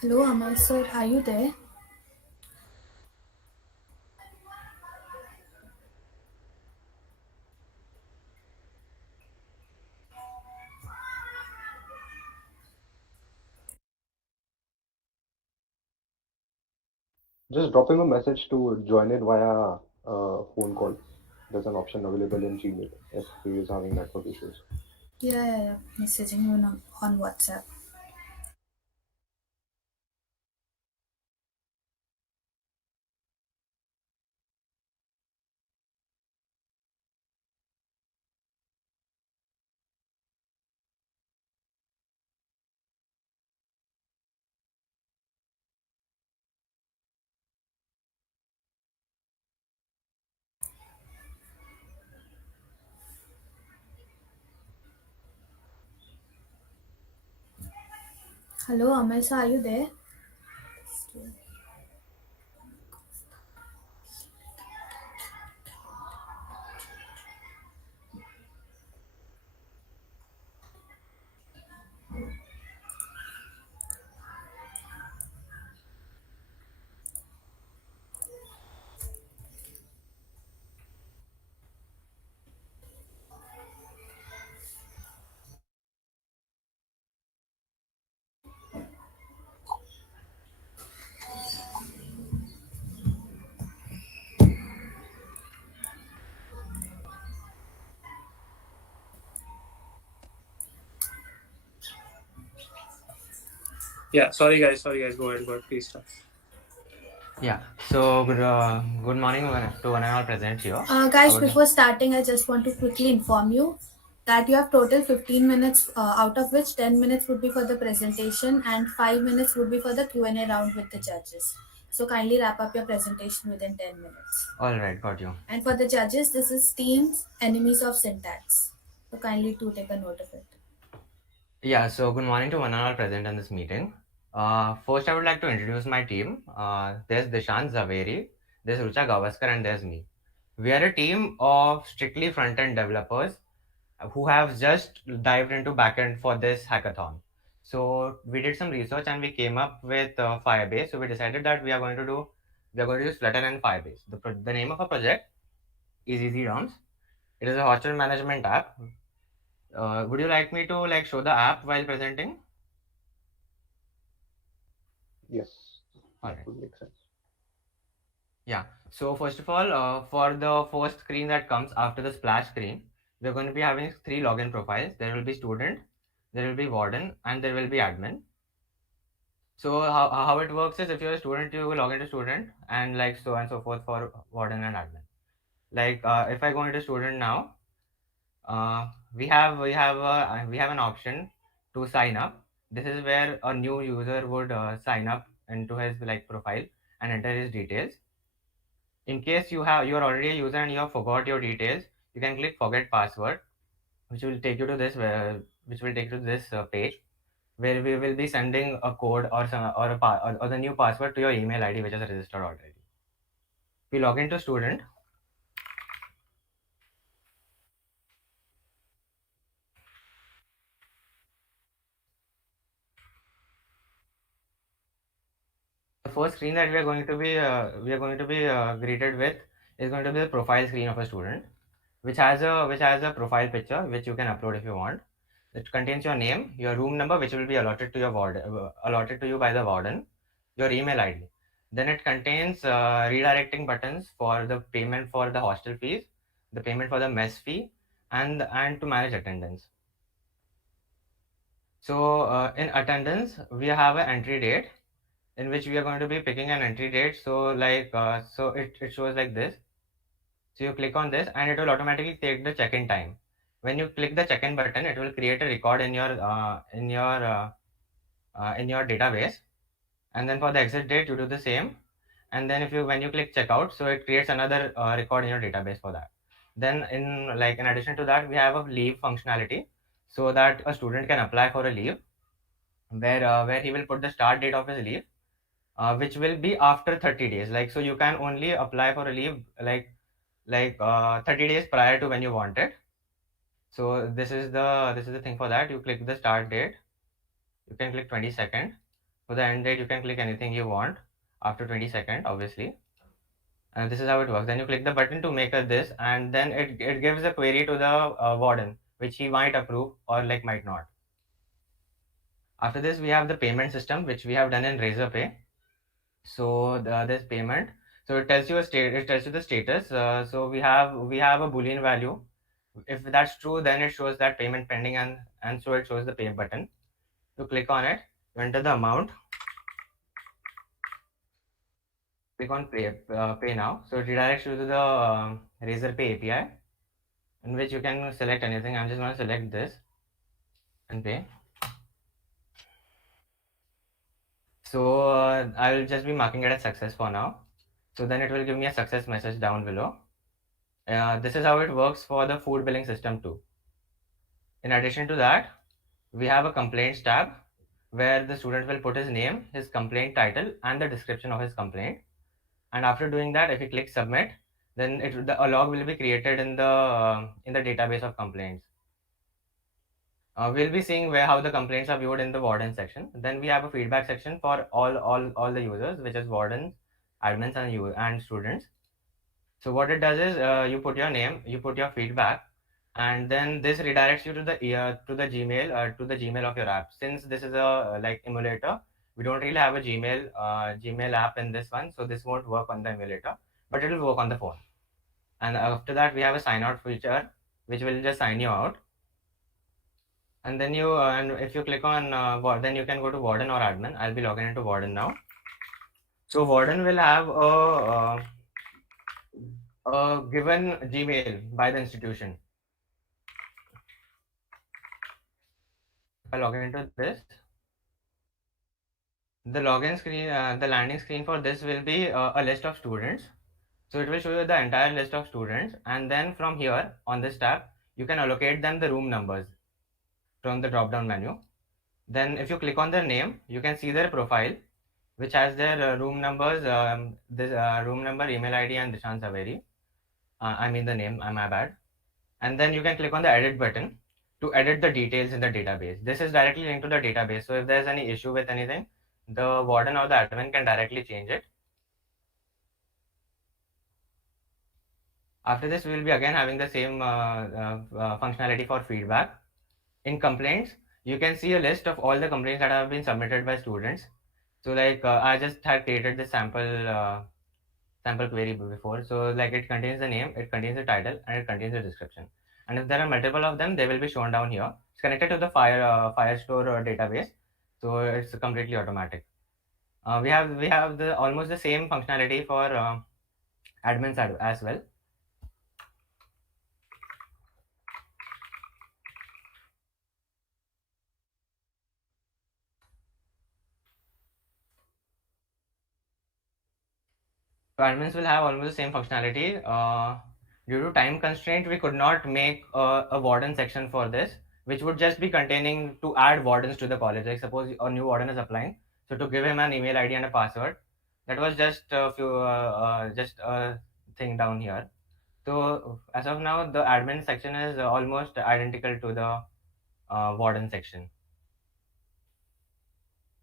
Hello, Amal sir, are you there? Just drop him a message to join it via phone call. There's an option available in Gmail if he is having network issues. Yeah. Messaging you on WhatsApp. Hello, Amal sir, are you there? Yeah, sorry guys. Go ahead. Please start. Yeah. So good morning to one and all present here. Guys, before starting, I just want to quickly inform you that you have total 15 minutes, out of which 10 minutes would be for the presentation and 5 minutes would be for the Q&A round with the judges. So kindly wrap up your presentation within 10 minutes. All right, got you. And for the judges, this is Teams Enemies of Syntax. So kindly to take a note of it. Yeah. So good morning to one and all present in this meeting. First, I would like to introduce my team. There's Dishant Zaveri, there's Rucha Gavaskar, and there's me. We are a team of strictly front-end developers who have just dived into backend for this hackathon. So we did some research and we came up with Firebase. So we decided that we are going to use Flutter and Firebase. The name of our project is Easy Rounds. It is a hostel management app. Would you like me to show the app while presenting? Yes, All that right. would make sense. Yeah. So first of all, for the first screen that comes after the splash screen, we're going to be having 3 login profiles. There will be student, there will be warden, and there will be admin. So how it works is if you're a student, you will log into student and so and so forth for warden and admin. If I go into student now, we have an option to sign up. This is where a new user would sign up into his profile and enter his details. In case you're already a user and you have forgot your details, you can click forget password, which will take you to this page where we will be sending a code or the new password to your email ID which is registered already. We log into student. first screen that we are going to be greeted with is going to be the profile screen of a student, which has a profile picture which you can upload if you want. It contains your name, your room number, which will be allotted to allotted to you by the warden, your email ID. Then it contains redirecting buttons for the payment for the hostel fees, the payment for the mess fee, and to manage attendance. So in attendance, we have an entry date in which we are going to be picking an entry date. So it shows like this. So you click on this and it will automatically take the check-in time. When you click the check-in button, it will create a record in your database. And then for the exit date, you do the same. And then when you click checkout, so it creates another record in your database for that. Then in addition to that, we have a leave functionality, so that a student can apply for a leave, where he will put the start date of his leave, which will be after 30 days. So you can only apply for a leave 30 days prior to when you want it. So this is the thing for that. You click the start date, you can click 22nd. For the end date, you can click anything you want after 22nd, obviously. And this is how it works. Then you click the button to make this, and then it gives a query to the warden, which he might approve or might not. After this, we have the payment system, which we have done in Razorpay. So this payment, so it tells you the status. So we have a boolean value. If that's true, then it shows that payment pending, and so it shows the pay button. You click on it, you enter the amount, click on pay now. So it redirects you to the Razorpay API, in which you can select anything. I'm just going to select this and pay. So I will just be marking it as success for now. So then it will give me a success message down below. This is how it works for the food billing system too. In addition to that, we have a complaints tab, where the student will put his name, his complaint title, and the description of his complaint. And after doing that, if he clicks submit, then a log will be created in the database of complaints. We'll be seeing how the complaints are viewed in the warden section. Then we have a feedback section for all the users, which is wardens, admins, and students. So what it does is, you put your name, you put your feedback, and then this redirects you to the Gmail of your app. Since this is a emulator, we don't really have a Gmail app in this one, so this won't work on the emulator, but it will work on the phone. And after that, we have a sign out feature, which will just sign you out. And then and if you click on then you can go to warden or admin. I'll be logging into warden now. So warden will have a given Gmail by the institution. If I log into this, the login screen, the landing screen for this will be a list of students. So it will show you the entire list of students, and then from here on this tab, you can allocate them the room numbers from the drop down menu. Then if you click on their name, you can see their profile, which has their room numbers, this room number, email ID, and Dishan Saveri. I mean the name, my bad. And then you can click on the edit button to edit the details in the database. This is directly linked to the database. So if there's any issue with anything, the warden or the admin can directly change it. After this, we will be again having the same functionality for feedback. In complaints, you can see a list of all the complaints that have been submitted by students. So I just had created this sample query before. So it contains the name, it contains the title, and it contains the description. And if there are multiple of them, they will be shown down here. It's connected to the Firestore database, so it's completely automatic. We have almost the same functionality for admins as well. So admins will have almost the same functionality. Due to time constraint, we could not make a warden section for this, which would just be containing to add wardens to the college. Like suppose a new warden is applying, so to give him an email ID and a password, that was just a thing down here. So as of now, the admin section is almost identical to the warden section.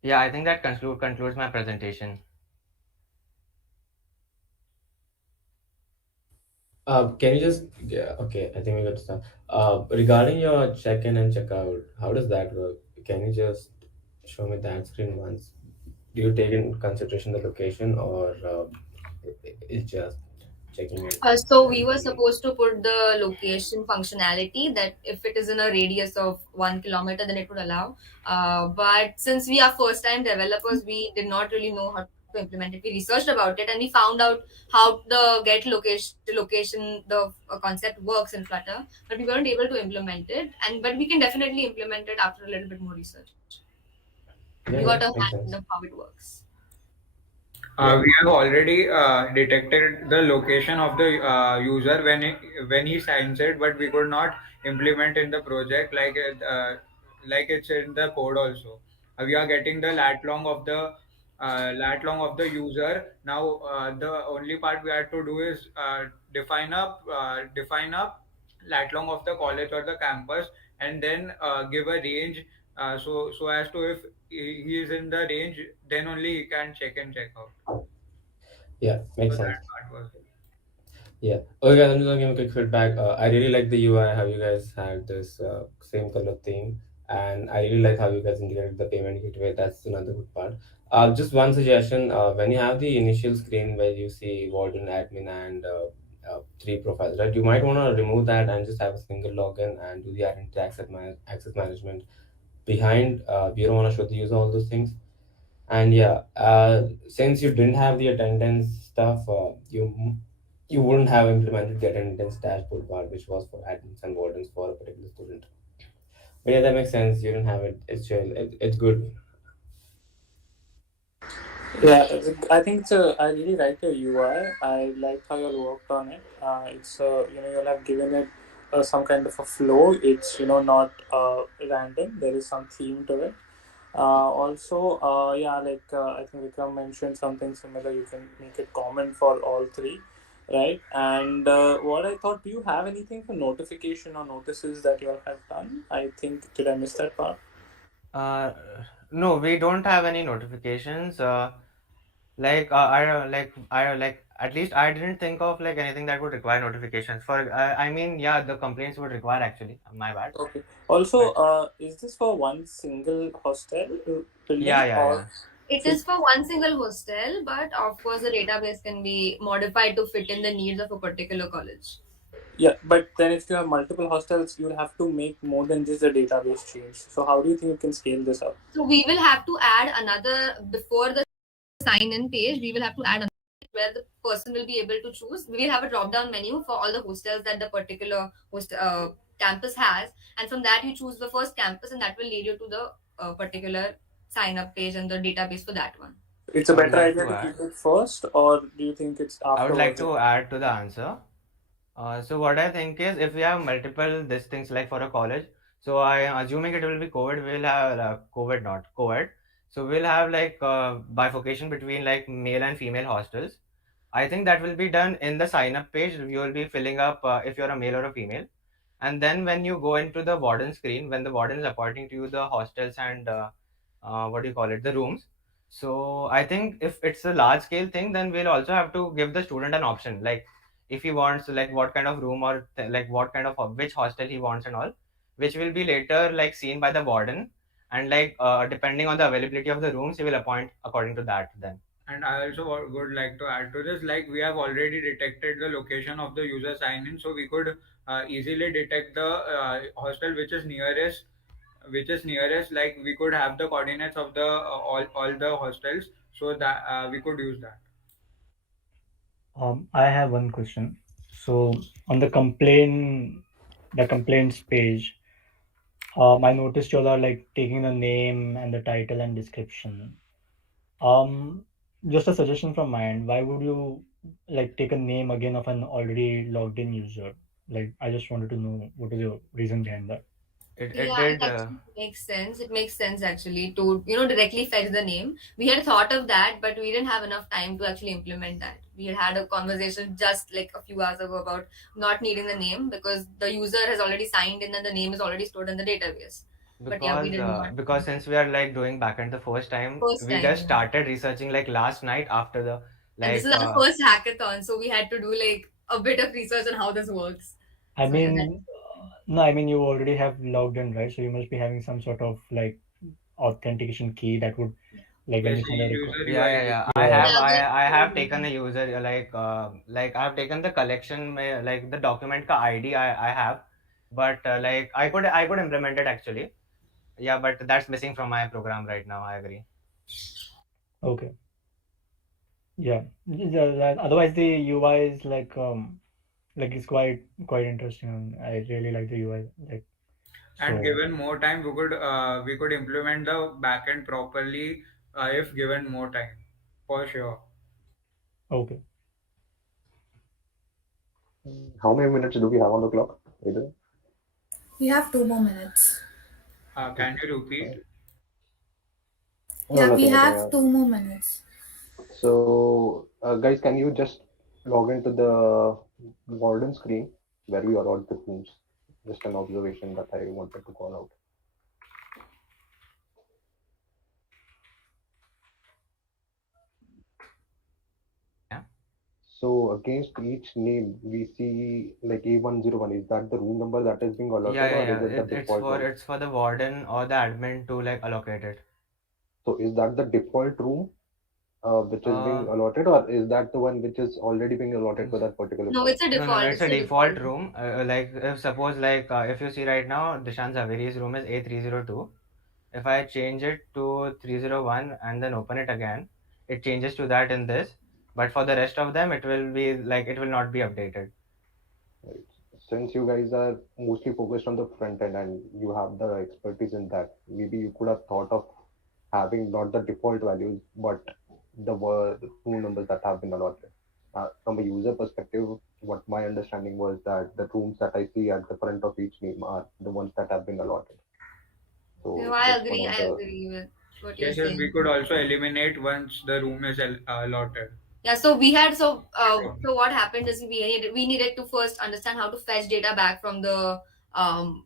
Yeah, I think that concludes my presentation. Can you just yeah, okay? I think we got to start. Regarding your check-in and check-out, how does that work? Can you just show me that screen once? Do you take in consideration the location, or it's just checking it? So we were supposed to put the location functionality that if it is in a radius of 1 kilometer, then it would allow. But since we are first time developers, we did not really know how to implement it. We researched about it and we found out how the get location the concept works in Flutter, but we weren't able to implement it. And but we can definitely implement it after a little bit more research. We Yeah, got yeah, a makes hand sense. of how it works. Yeah. We have already detected the location of the user when he signs it, but we could not implement in the project like it's in the code also. We are getting the lat long of the user. Now the only part we have to do is define up lat long of the college or the campus, and then give a range so as to if he is in the range, then only he can check in check out. Yeah, So makes sense. that part was it. Yeah. Okay, guys, I'm just gonna give a quick feedback. I really like the UI, how you guys had this same color theme, and I really like how you guys integrated the payment gateway. That's another good part. Just one suggestion: when you have the initial screen where you see warden, admin, and three profiles, right? You might want to remove that and just have a single login and do the identity access management behind. You don't want to show the user all those things. And yeah, since you didn't have the attendance stuff, you wouldn't have implemented the attendance dashboard part, which was for admins and wardens for a particular student. But yeah, that makes sense. You didn't have it. It's chill. It's good. Yeah, I think it's a. I really like your UI. I like how you all worked on it. It's you'll have given it some kind of a flow. It's not random. There is some theme to it. Also, yeah, I think Vikram mentioned something similar. You can make it common for all three, right? And what I thought, do you have anything for notification or notices that you all have done? I think, did I miss that part? Uh, no, we don't have any notifications. I at least I didn't think of like anything that would require notifications. I mean, yeah, the complaints would require actually. My bad. Okay. Also, But is this for one single hostel yeah, building yeah, or yeah. It so? is for one single hostel, but of course the database can be modified to fit in the needs of a particular college. Yeah, but then if you have multiple hostels, you'll have to make more than just the database change. So how do you think you can scale this up? So we will have to add another before the sign-in page. We will have to add another where the person will be able to choose. We will have a drop-down menu for all the hostels that the particular campus has, and from that you choose the first campus, and that will lead you to the particular sign-up page and the database for that one. It's a I would better like idea to to keep add. it first, or do you think it's I would like afterwards? to add to the answer. So what I think is if we have multiple these things like for a college, so I am assuming it will be COVID, we'll have COVID not COVID. So we'll have like bifurcation between like male and female hostels. I think that will be done in the sign up page. You will be filling up if you're a male or a female. And then when you go into the warden screen, when the warden is appointing to you the hostels and what do you call it, the rooms. So I think if it's a large scale thing, then we'll also have to give the student an option, like if he wants like what kind of room or like what kind of which hostel he wants and all, which will be later like seen by the warden, and like depending on the availability of the rooms, he will appoint according to that then. And I also would like to add to this, like we have already detected the location of the user sign in, so we could easily detect the hostel which is nearest. Like we could have the coordinates of the all the hostels, so that we could use that. I have one question. So on the complaints page, I noticed you all are like taking the name and the title and description. Um, just a suggestion from my end. Why would you like take a name again of an already logged in user? Like, I just wanted to know what is your reason behind that. It Yeah, it did. actually makes sense. It makes sense actually to directly fetch the name. We had thought of that, but we didn't have enough time to actually implement that. We had a conversation just like a few hours ago about not needing the name because the user has already signed in and the name is already stored in the database. But yeah, we did not. Because since we are like doing backend the first time, First we time, just yeah. started researching like last night after the And this like is our first hackathon, so we had to do like a bit of research on how this works. I So yeah, that. mean, no, I mean you already have logged in, right? So you must be having some sort of like authentication key that would like when Yes, you send a request. user Yeah, UI. yeah, yeah. I Yeah. have, Yeah, I, we I have taken a user like I have taken the collection, like the document ka ID I have, but like I could implement it actually. Yeah, but that's missing from my program right now. I agree. Okay. Yeah. Otherwise, the UI is like it's quite interesting. And I really like the UI. Like And so. given more time, we could implement the backend properly if given more time, for sure. Okay. How many minutes do we have on the clock? Either. We have 2 more minutes. Can you Uh, repeat? No, Yeah, we nothing, nothing. have 2 more minutes. So, guys, can you just log into the warden screen where we allot the rooms? Just an observation that I wanted to call out. Yeah. So against each name, we see like A101. Is that the room number that is being Yeah, allotted, yeah, or is yeah. it the It's default for one? the warden or the admin to like allocate it. So is that the default room which is being Uh, allotted, or is that the one which is already being allotted for that particular No, college? it's a no, no, no. default. It's It's a a default. default room. Like if suppose like if you see right now, Dishan Zaveri's room is A302. If I change it to 301 and then open it again, it changes to that in this. But for the rest of them, it will be like it will not be updated. Right. Since you guys are mostly focused on the front end and you have the expertise in that, maybe you could have thought of having not the default values, but the room numbers that have been allotted. From a user perspective, what my understanding was that the rooms that I see at the front of each name are the ones that have been allotted. No, So I just one agree. of I the agree with what you're Yes, yes, we saying. could also eliminate once the room is allotted. Yeah, so we had Sure. so what happened is we needed to first understand how to fetch data back from the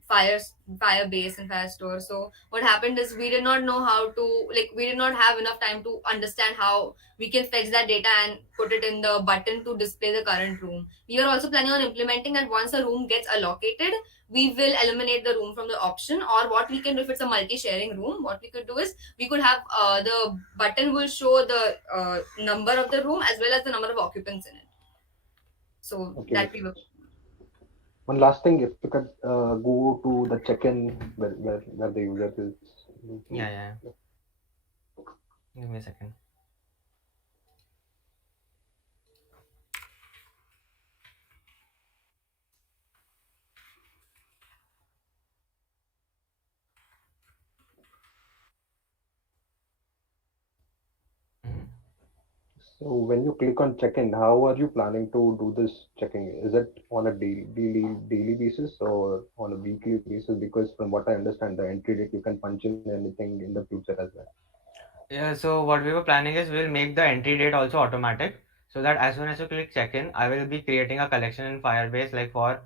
fire base and fire store. So what happened is we did not know how to, like, we did not have enough time to understand how we can fetch that data and put it in the button to display the current room. We are also planning on implementing that once a room gets allocated, we will eliminate the room from the option. Or what we can do, if it's a multi-sharing room, what we could do is we could have the button will show the number of the room as well as the number of occupants in it. So okay. that we were. One last thing, if you could go to the check-in where the user is. Yeah, yeah. Give me a second. Mhm. So when you click on check-in, how are you planning to do this checking? Is it on a daily basis or on a weekly basis? Because from what I understand, the entry date you can punch in anything in the future as well. Yeah, so what we were planning is we'll make the entry date also automatic so that as soon as you click check-in, I will be creating a collection in Firebase for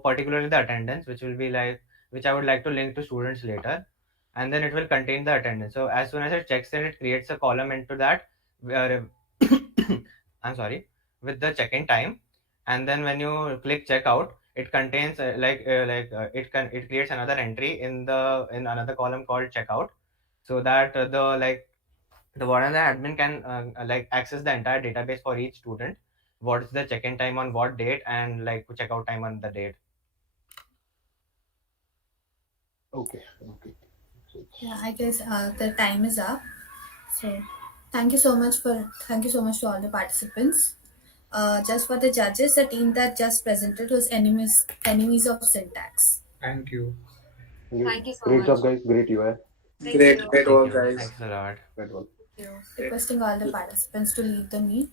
particularly the attendance, which will be like which I would like to link to students later, and then it will contain the attendance. So as soon as it checks in, it creates a column into that where I'm sorry, with the check-in time, and then when you click checkout, it contains it creates another entry in another column called checkout, so that the warden and admin can like access the entire database for each student, what's the check-in time on what date and like checkout time on the date. Okay, okay. So Yeah, I guess the time is up. So thank you so much to all the participants. Just for the judges, the team that just presented was enemies of syntax. Thank you. Thank you so great much. job, guys. Great UI. Thank Great, you. great Thank work, you, guys. thanks a lot. Great one. Thank you. Requesting all the participants to leave the meet.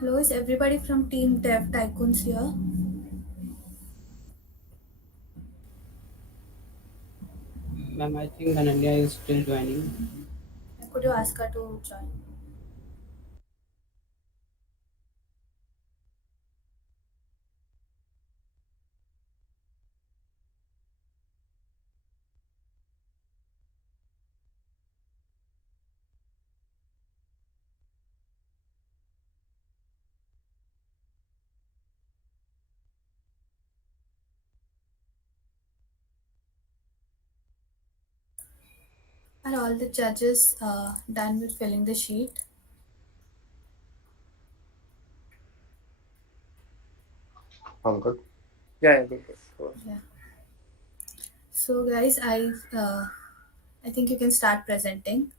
Hello, is everybody from Team Dev Tycoons here? Ma'am, I think Ananya is still joining. Could you ask her to join? Are all the judges done with filling the sheet? I'm good. Yeah, good. Good. Yeah. So, guys, I think you can start presenting.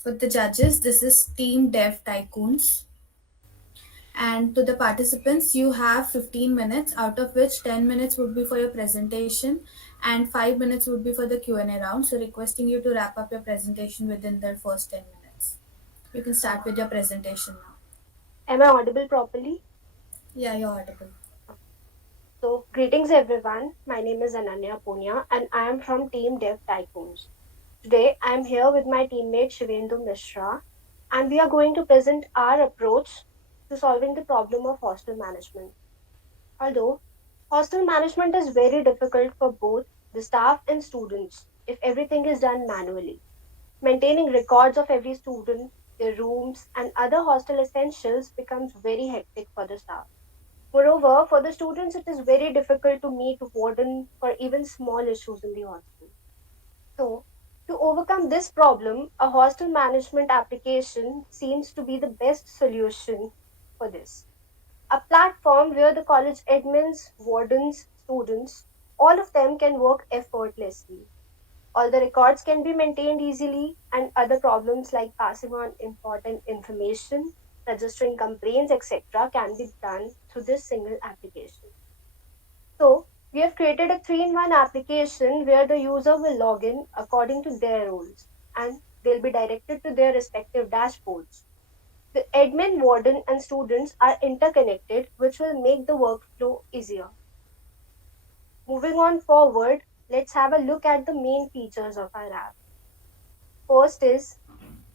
For the judges, this is Team Dev Tycoons. And to the participants, you have 15 minutes, out of which 10 minutes would be for your presentation and 5 minutes would be for the Q&A round. So requesting you to wrap up your presentation within the first 10 minutes. You can start with your presentation now. Am I audible properly? Yeah, you're audible. So, greetings everyone. My name is Ananya Punya and I am from Team Dev Tycoons. Today, I am here with my teammate Shivendu Mishra and we are going to present our approach to solving the problem of hostel management. Although, hostel management is very difficult for both the staff and students if everything is done manually. Maintaining records of every student, their rooms, and other hostel essentials becomes very hectic for the staff. Moreover, for the students, it is very difficult to meet warden for even small issues in the hostel. So, to overcome this problem, a hostel management application seems to be the best solution for this. A platform where the college admins, wardens, students, all of them can work effortlessly. All the records can be maintained easily, and other problems like passing on important information, registering complaints, etc., can be done through this single application. So, we have created a 3-in-1 application where the user will log in according to their roles and they'll be directed to their respective dashboards. The admin, warden, and students are interconnected, which will make the workflow easier. Moving on forward, let's have a look at the main features of our app. First is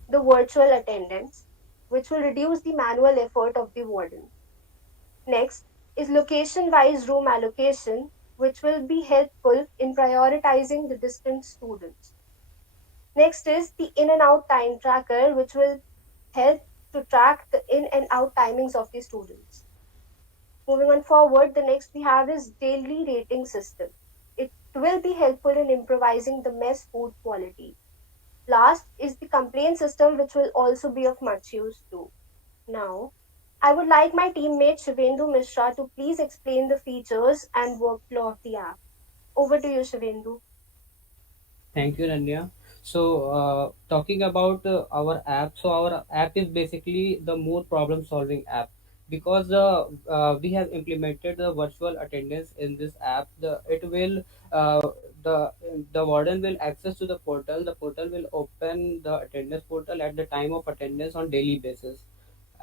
the virtual attendance, which will reduce the manual effort of the warden. Next is location-wise room allocation, which will be helpful in prioritizing the distant students. Next is the in and out time tracker, which will help to track the in and out timings of the students. Moving on forward, the next we have is daily rating system. It will be helpful in improvising the mess food quality. Last is the complaint system, which will also be of much use too. Now, I would like my teammate Shivendu Mishra to please explain the features and workflow of the app. Over to you, Shivendu. Thank you, Ananya. So, talking about our app, so our app is basically the more problem-solving app because we have implemented the virtual attendance in this app. Uh, the the warden will access to the portal. The portal will open the attendance portal at the time of attendance on daily basis,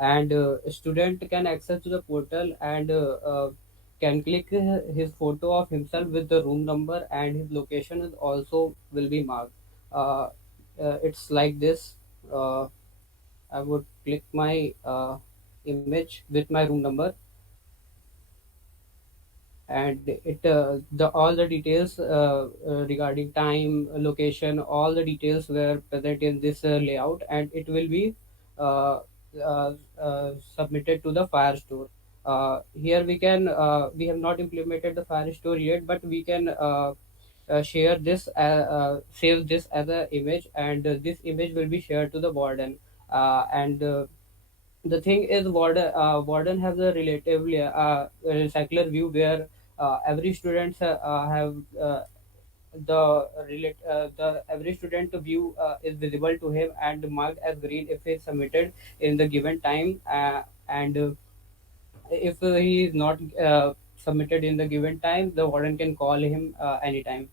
and a student can access to the portal and can click his photo of himself with the room number, and his location is also will be marked. uh, it's like this. I would click my image with my room number, and it the all the details regarding time, location, all the details were present in this layout, and it will be uh, submitted to the Firestore. Here we have not implemented the Firestore yet, but we can share this save this as a image, and this image will be shared to the warden. And The thing is, warden has a relatively recycler view where every student have the every student view is visible to him and marked as green if he is submitted in the given time, and if he is not submitted in the given time, the warden can call him anytime.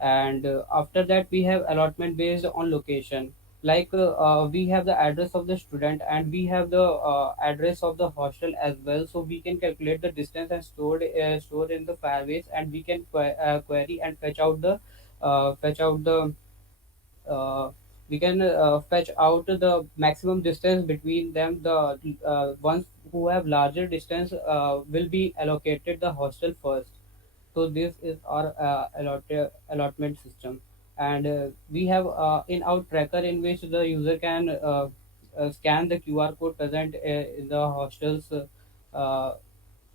And after that, we have allotment based on location. we have the address of the student and we have the address of the hostel as well, so we can calculate the distance and store in the Firebase, and we can query and fetch out the uh, we can fetch out the maximum distance between them. The ones who have larger distance will be allocated the hostel first. So this is our allotment system, and we have in-out tracker in which the user can scan the QR code present in the hostel's uh,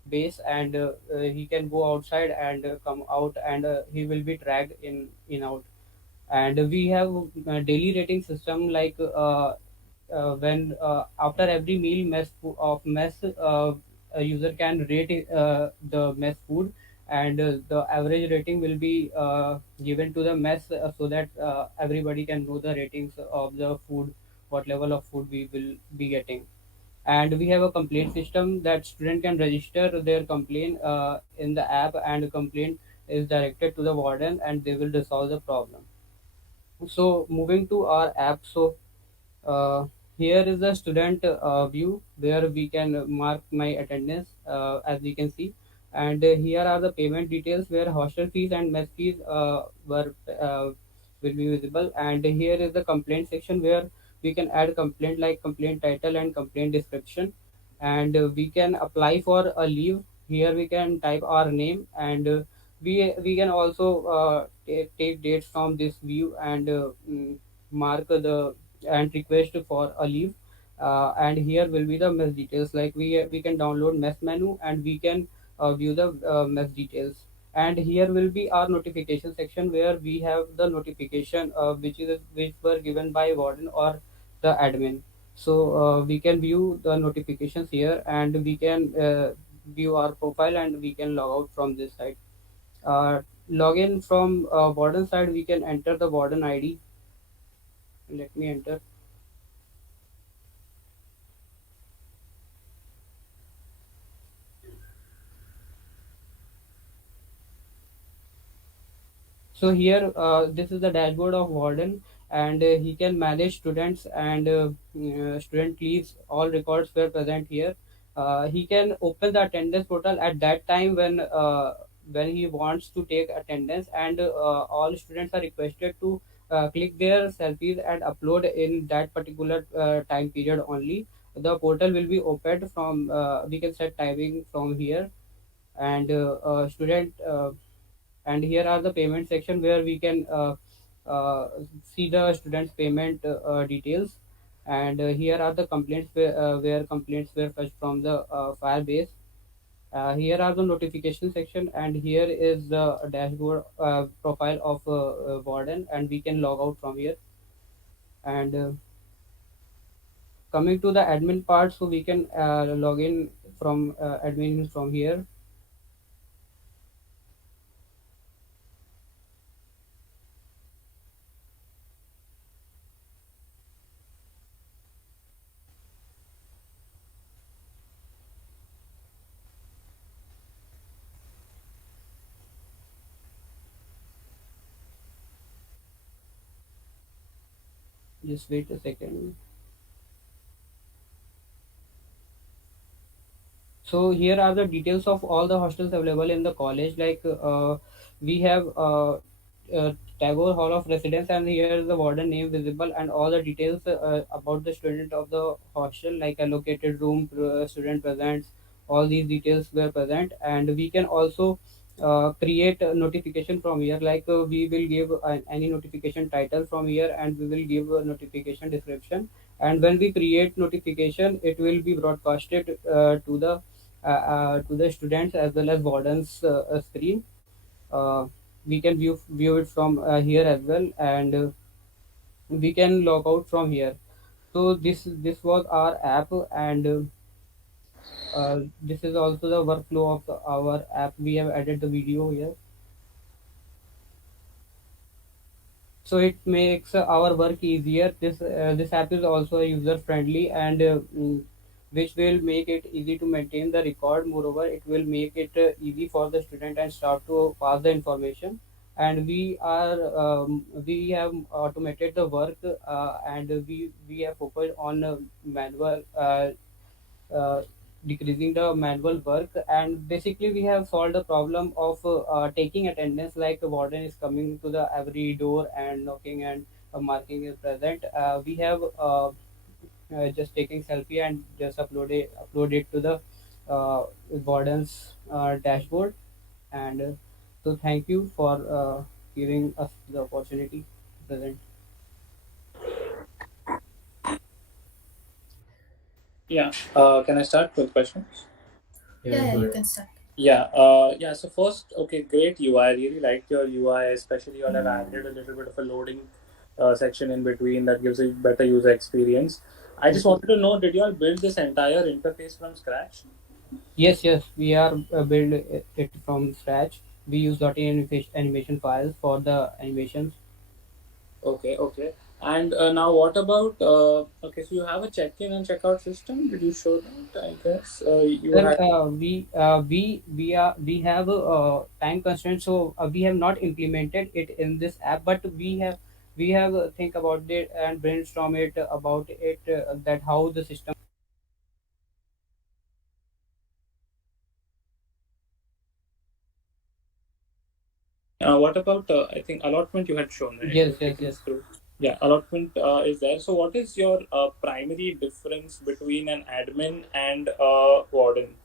base, and he can go outside and come out, and he will be tracked in out. And we have daily rating system, when after every meal of mess, a user can rate the mess food, and the average rating will be given to the mess, so that everybody can know the ratings of the food, what level of food we will be getting. And we have a complaint system that student can register their complaint in the app, and a complaint is directed to the warden and they will resolve the problem. So moving to our app, so uh, here is the student view where we can mark my attendance, as we can see, and here are the payment details where hostel fees and mess fees were will be visible. And here is the complaint section where we can add complaint like complaint title and complaint description, and we can apply for a leave. Here we can type our name, and we can also take dates from this view, and mark the and request for a leave. And here will be the mess details, like we can download mess menu, and we can view the mess details. And here will be our notification section where we have the notification which were given by warden or the admin. So we can view the notifications here, and we can view our profile, and we can log out from this site. Login from warden side, we can enter the warden ID. Let me enter. So here, this is the dashboard of warden, and he can manage students, and student leaves. All records were present here. He can open the attendance portal at that time when he wants to take attendance, and all students are requested to click their selfies and upload in that particular time period only. The portal will be opened from. We can set timing from here, and student. And here are the payment section where we can see the students payment details. And here are the complaints where complaints were fetched from the Firebase. Here are the notification section, and here is the dashboard profile of warden, and we can log out from here. And coming to the admin part, so we can log in from admin from here. Just wait a second. So here are the details of all the hostels available in the college. We have Tagore Hall of Residence, and here is the warden name visible, and all the details about the student of the hostel, like allocated room, student presents. All these details were present, and we can also create a notification from here. We will give any notification title from here, and we will give a notification description. And when we create notification, it will be broadcasted to the students as well as warden's screen. Uh, we can view it from here as well, and we can log out from here. So this was our app, and this is also the workflow of our app. We have added the video here, so it makes our work easier. This app is also user friendly, and which will make it easy to maintain the record. Moreover, it will make it easy for the student and staff to pass the information. and we have automated the work, and we have focused on manual uh, decreasing the manual work, and basically we have solved the problem of taking attendance, like the warden is coming to the every door and knocking and marking is present. We have just taking selfie and just upload it to the warden's dashboard. And so thank you for giving us the opportunity to present. Yeah. Can I start with questions? Yeah, Yeah, go you ahead. can start. Yeah. Yeah. So first, okay, great UI. I really liked your UI, especially you all have added a little bit of a loading section in between that gives a better user experience. I just wanted to know, did you all build this entire interface from scratch? Yes, yes, we are build it from scratch. We use animation files for the animations. Okay, okay. And now, what about? Okay, so you have a check-in and check-out system. Did you show that? I guess you Sir, had. we have time constraints, so we have not implemented it in this app, but we have think about it and brainstorm it about it, that how the system. What about? I think allotment you had shown, right? Yes, You've yes, taken yes. us through. Yeah, allotment is there. So, what is your primary difference between an admin and a warden?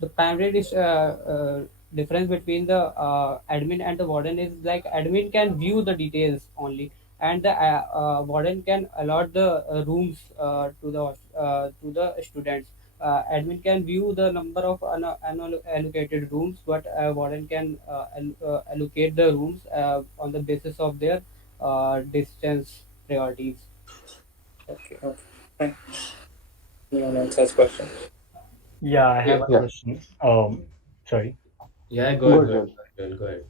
The primary difference between the admin and the warden is like admin can view the details only, and the warden can allot the rooms to the students. Admin can view the number of unallocated rooms, but warden can allocate the rooms on the basis of their distance priorities. Okay, okay. Fine. You want to answer this question? Yeah, I have Yeah, a Yeah, question. Sorry. yeah, go ahead, good, go ahead, good. go ahead, go ahead.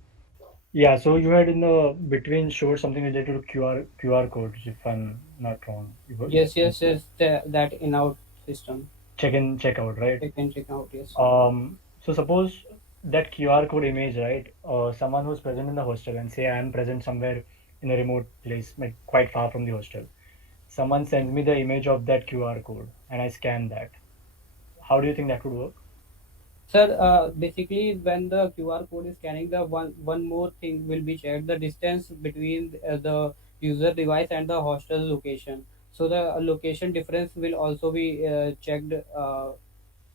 Yeah, so you had in the between showed something related to QR codes, if I'm not wrong. Yes, yes, yes. That in our system, Check in, check out, right? check in, check out. Yes. So suppose that QR code image, right? Someone who's present in the hostel and say I am present somewhere in a remote place, like quite far from the hostel. Someone sends me the image of that QR code and I scan that. How do you think that would work? Sir, basically, when the QR code is scanning, the one more thing will be checked: the distance between the user device and the hostel location. So the location difference will also be checked,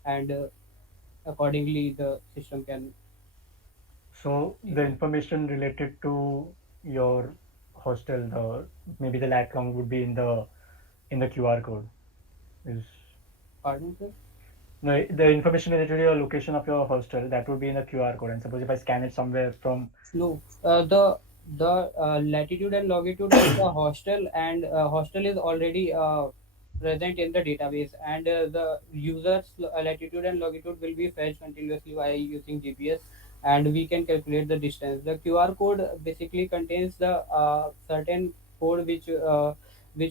and accordingly, the system can So take the it. information related to your hostel, the maybe the lat long would be in the QR code. Is Pardon, sir? no, the information related to your location of your hostel that would be in the QR code. And suppose if I scan it somewhere from No, the latitude and longitude of the hostel, and hostel is already present in the database, and the user's latitude and longitude will be fetched continuously by using GPS, and we can calculate the distance. The QR code basically contains the certain code which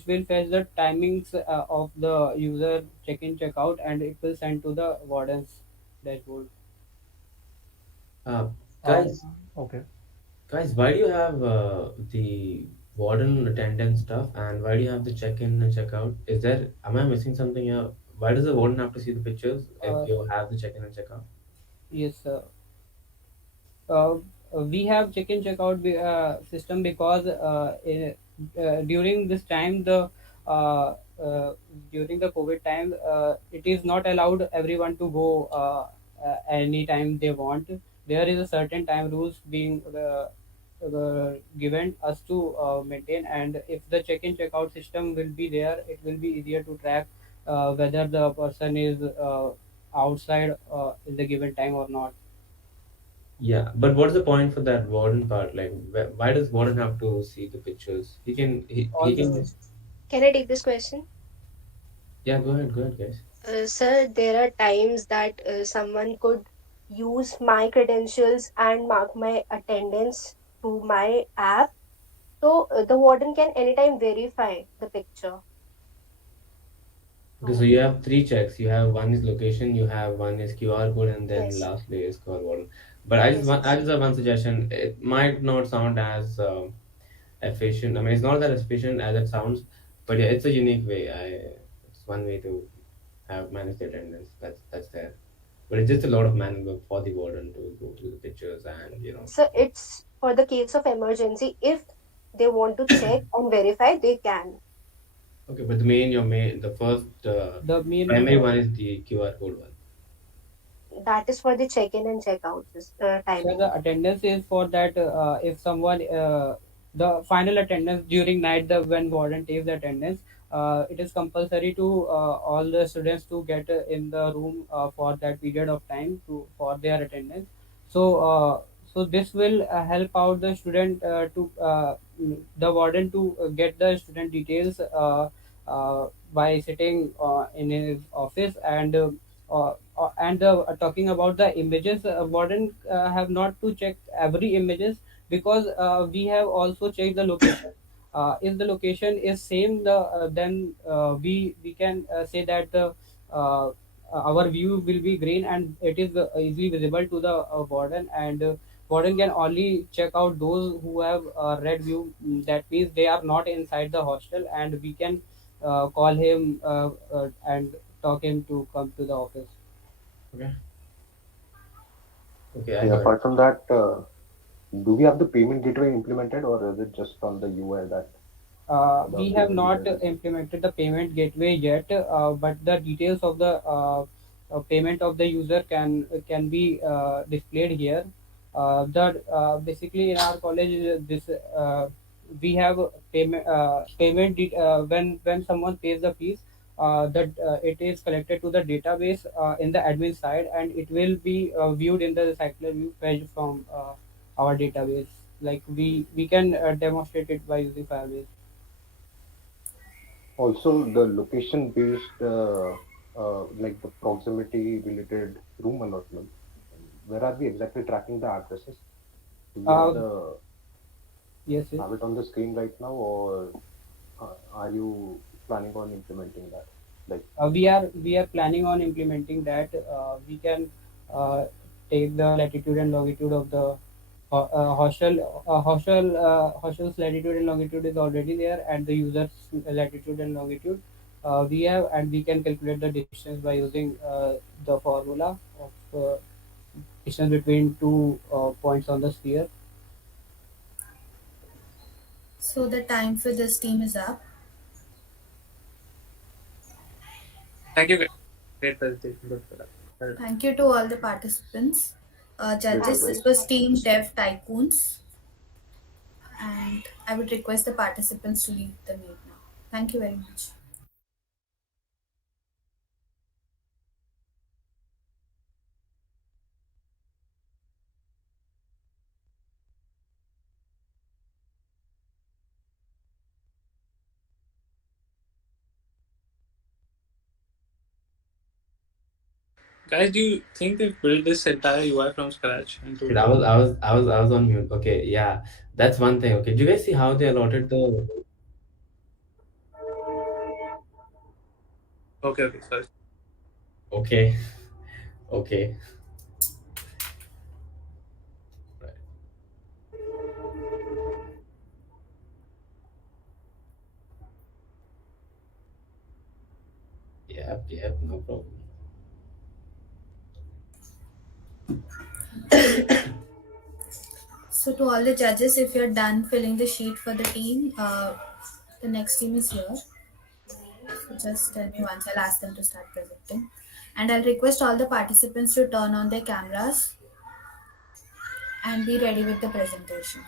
will fetch the timings of the user check-in, check-out, and it will send to the warden's dashboard. Uh, um guys, okay. guys, why do you have the warden attendance stuff, and why do you have the check-in and check-out? Is there, am I missing something here? Why does the warden have to see the pictures if Uh, you have the check-in and check-out? yes, uh, we have check-in check-out system because during this time, the uh, during the COVID time, it is not allowed everyone to go anytime they want. There is a certain time rules being given us to maintain, and if the check-in check-out system will be there, it will be easier to track whether the person is outside in the given time or not. Yeah, but what's the point for that warden part? Like, why does warden have to see the pictures? He All can the just, Can I take this question? yeah, go ahead, guys. Sir, there are times that someone could use my credentials and mark my attendance to my app. So the warden can anytime verify the picture. Okay, so So, you have three checks. You have one is location, you have one is QR code, and then yes. lastly is call warden. But Yes, I yes. just have one suggestion. It might not sound as efficient. I mean, it's not that efficient as it sounds, but yeah, it's a unique way. It's one way to have managed the attendance. That's there. But it's just a lot of manual work for the warden to go through the pictures and So it's for the case of emergency. If they want to check and verify, they can. Okay, but the first The main primary one is the QR code one. That is for the check-in and check-out So timing. the attendance is for that if someone the final attendance during night the when warden takes the attendance, it is compulsory to all the students to get in the room for that period of time to for their attendance. So so this will help out the student to the warden to get the student details by sitting in his office and talking about the images, warden have not to check every images because we have also checked the location. If the location is same, then we can say that our view will be green and it is easily visible to the warden, and warden can only check out those who have red view. That means they are not inside the hostel, and we can call him and talk him to come to the office. Okay. Okay, I Okay, got it. apart from that, do we have the payment gateway implemented, or is it just on the UI that the We have payment not gateway is? implemented the payment gateway yet, but the details of the payment of the user can be displayed here. The basically in our college this we have when someone pays the fees, that it is collected to the database in the admin side, and it will be viewed in the cycler view page from our database. Like we can demonstrate it by using Firebase. Also, the location-based, like the proximity-related room allotment. Where are we exactly tracking the addresses? Do we Uh, yes, yes. have it on the screen right now, or are you planning on implementing that? Like, We are planning on implementing that. We can uh, take the latitude and longitude of the hostel. Hostel's latitude and longitude is already there, and the user's latitude and longitude we have, and we can calculate the distance by using the formula of distance between two points on the sphere. So the time for this team is up. Thank you, guys. Great presentation. Good for that. Well done. Thank you to all the participants. great Judges, this advice. was Team Dev Tycoons, and I would request the participants to leave the meet now. Thank you very much. Guys, do you think they've built this entire UI from scratch Shit, into? I was on mute. Okay, yeah, that's one thing. Okay, do you guys see how they allotted the? Okay, okay, sorry. Okay, okay, right. Yep, yep, no problem. So to all the judges, if you're done filling the sheet for the team, the next team is here. So just tell me once. I'll ask them to start presenting, and I'll request all the participants to turn on their cameras and be ready with the presentation.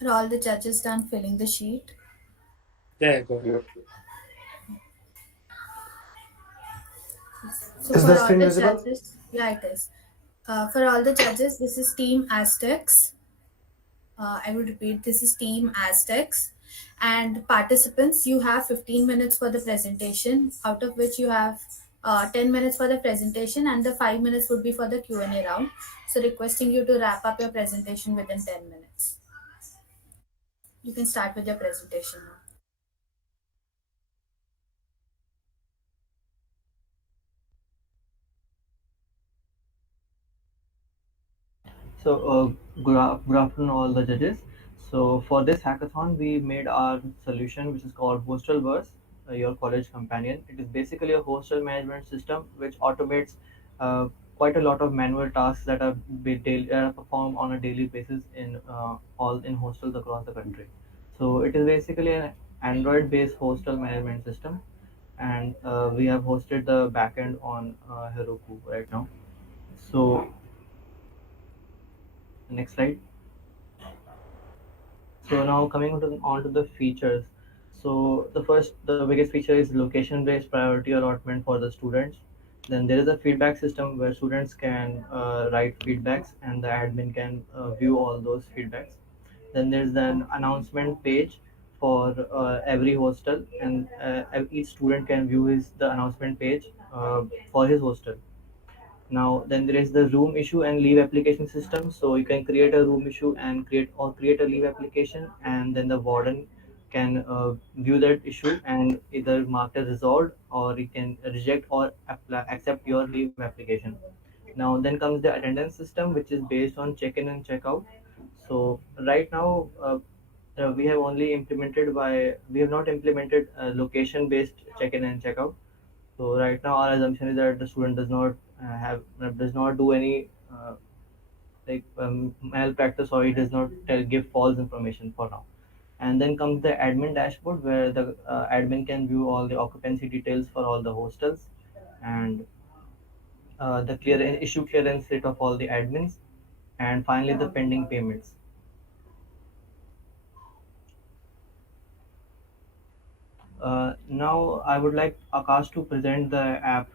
Are all the judges done filling the sheet? Yeah, go ahead. Yep. So Is for the all screen the visible? judges, yeah, it is. For all the judges, this is Team Aztecs. I would repeat, this is Team Aztecs. And participants, you have 15 minutes for the presentation, out of which you have 10 minutes for the presentation, and the 5 minutes would be for the Q&A round. So requesting you to wrap up your presentation within 10 minutes. You can start with your presentation now. So, good afternoon, all the judges. So, for this hackathon, we made our solution, which is called Hostel Verse, your college companion. It is basically a hostel management system which automates quite a lot of manual tasks that are performed on a daily basis in all in hostels across the country. So, it is basically an Android-based hostel management system, and we have hosted the backend on Heroku right now. So, next slide. So now coming onto the features. So the biggest feature is location-based priority allotment for the students. Then there is a feedback system where students can write feedbacks and the admin can view all those feedbacks. Then there's an announcement page for every hostel, and each student can view the announcement page for his hostel. Now, then there is the room issue and leave application system. So you can create a room issue and create a leave application, and then the warden can view that issue and either mark as resolved, or he can reject or accept your leave application. Now, then comes the attendance system, which is based on check-in and check-out. So right now, we have not implemented location-based check-in and check-out. So right now, our assumption is that the student does not do any malpractice, or he does not give false information for now. And then comes the admin dashboard, where the admin can view all the occupancy details for all the hostels, and the clear issue clearance rate of all the admins, and finally the pending payments. Now I would like Akash to present the app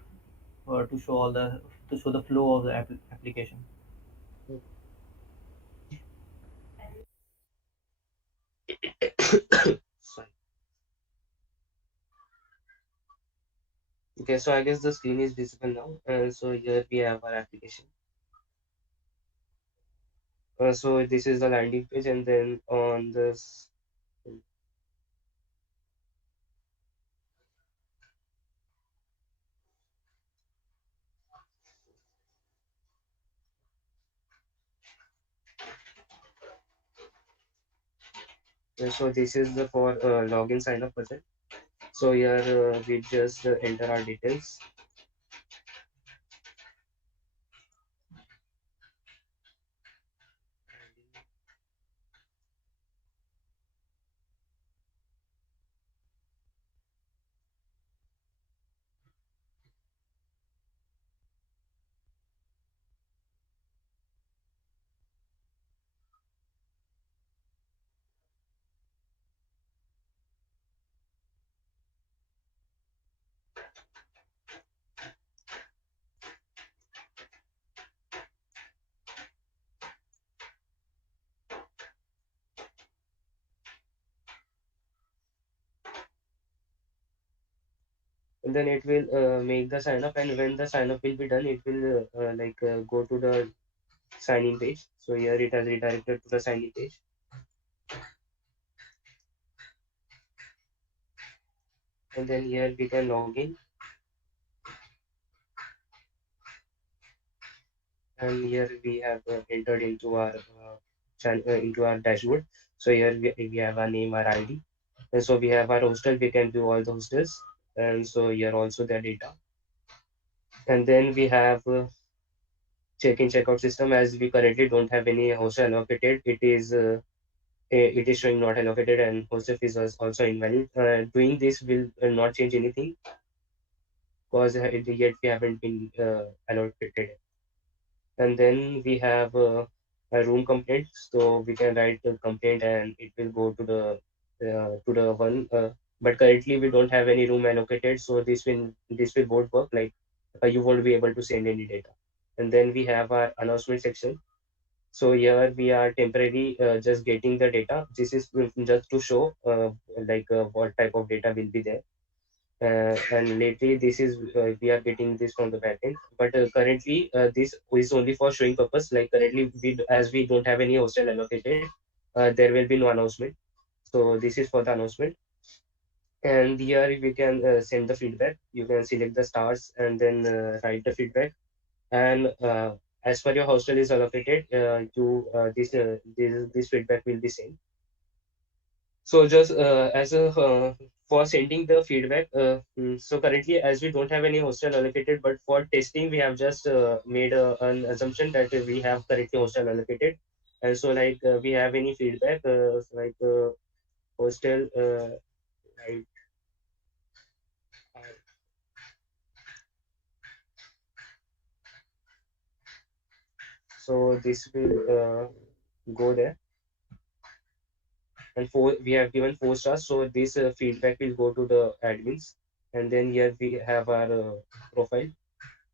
to show the flow of the application. Sorry. Okay, so I guess the screen is visible now. So here we have our application. So this is the landing page, and then on this, so this is the for login sign up button. So here we just enter our details. And then it will make the sign up, and when the sign up will be done, it will go to the sign in page. So here it has redirected to the sign in page. And then here we can log in, and here we have entered into our into our dashboard. So here we have our name, our ID, and so we have our hostel. We can view all the hostels, and so here also the data. And then we have check-in checkout system. As we currently don't have any hostel allocated, it is showing not allocated, and hostel fees is also invalid. Doing this will not change anything, because yet we haven't been allocated. And then we have a room complaint, so we can write a complaint and it will go to the one, but currently we don't have any room allocated, so this will won't work, like you won't be able to send any data. And then we have our announcement section. So here we are temporarily just getting the data. This is just to show what type of data will be there. And lately this is we are getting this from the backend, but currently this is only for showing purpose. Like currently as we don't have any hostel allocated, there will be no announcement. So this is for the announcement. And here we can send the feedback. You can select the stars and then write the feedback. And as per your hostel is allocated, you this feedback will be sent. So just as a for sending the feedback, so currently as we don't have any hostel allocated, but for testing we have just made an assumption that we have currently hostel allocated. And so we have any feedback hostel right. So this will go there. And we have given 4 stars, so this feedback will go to the admins. And then here we have our profile.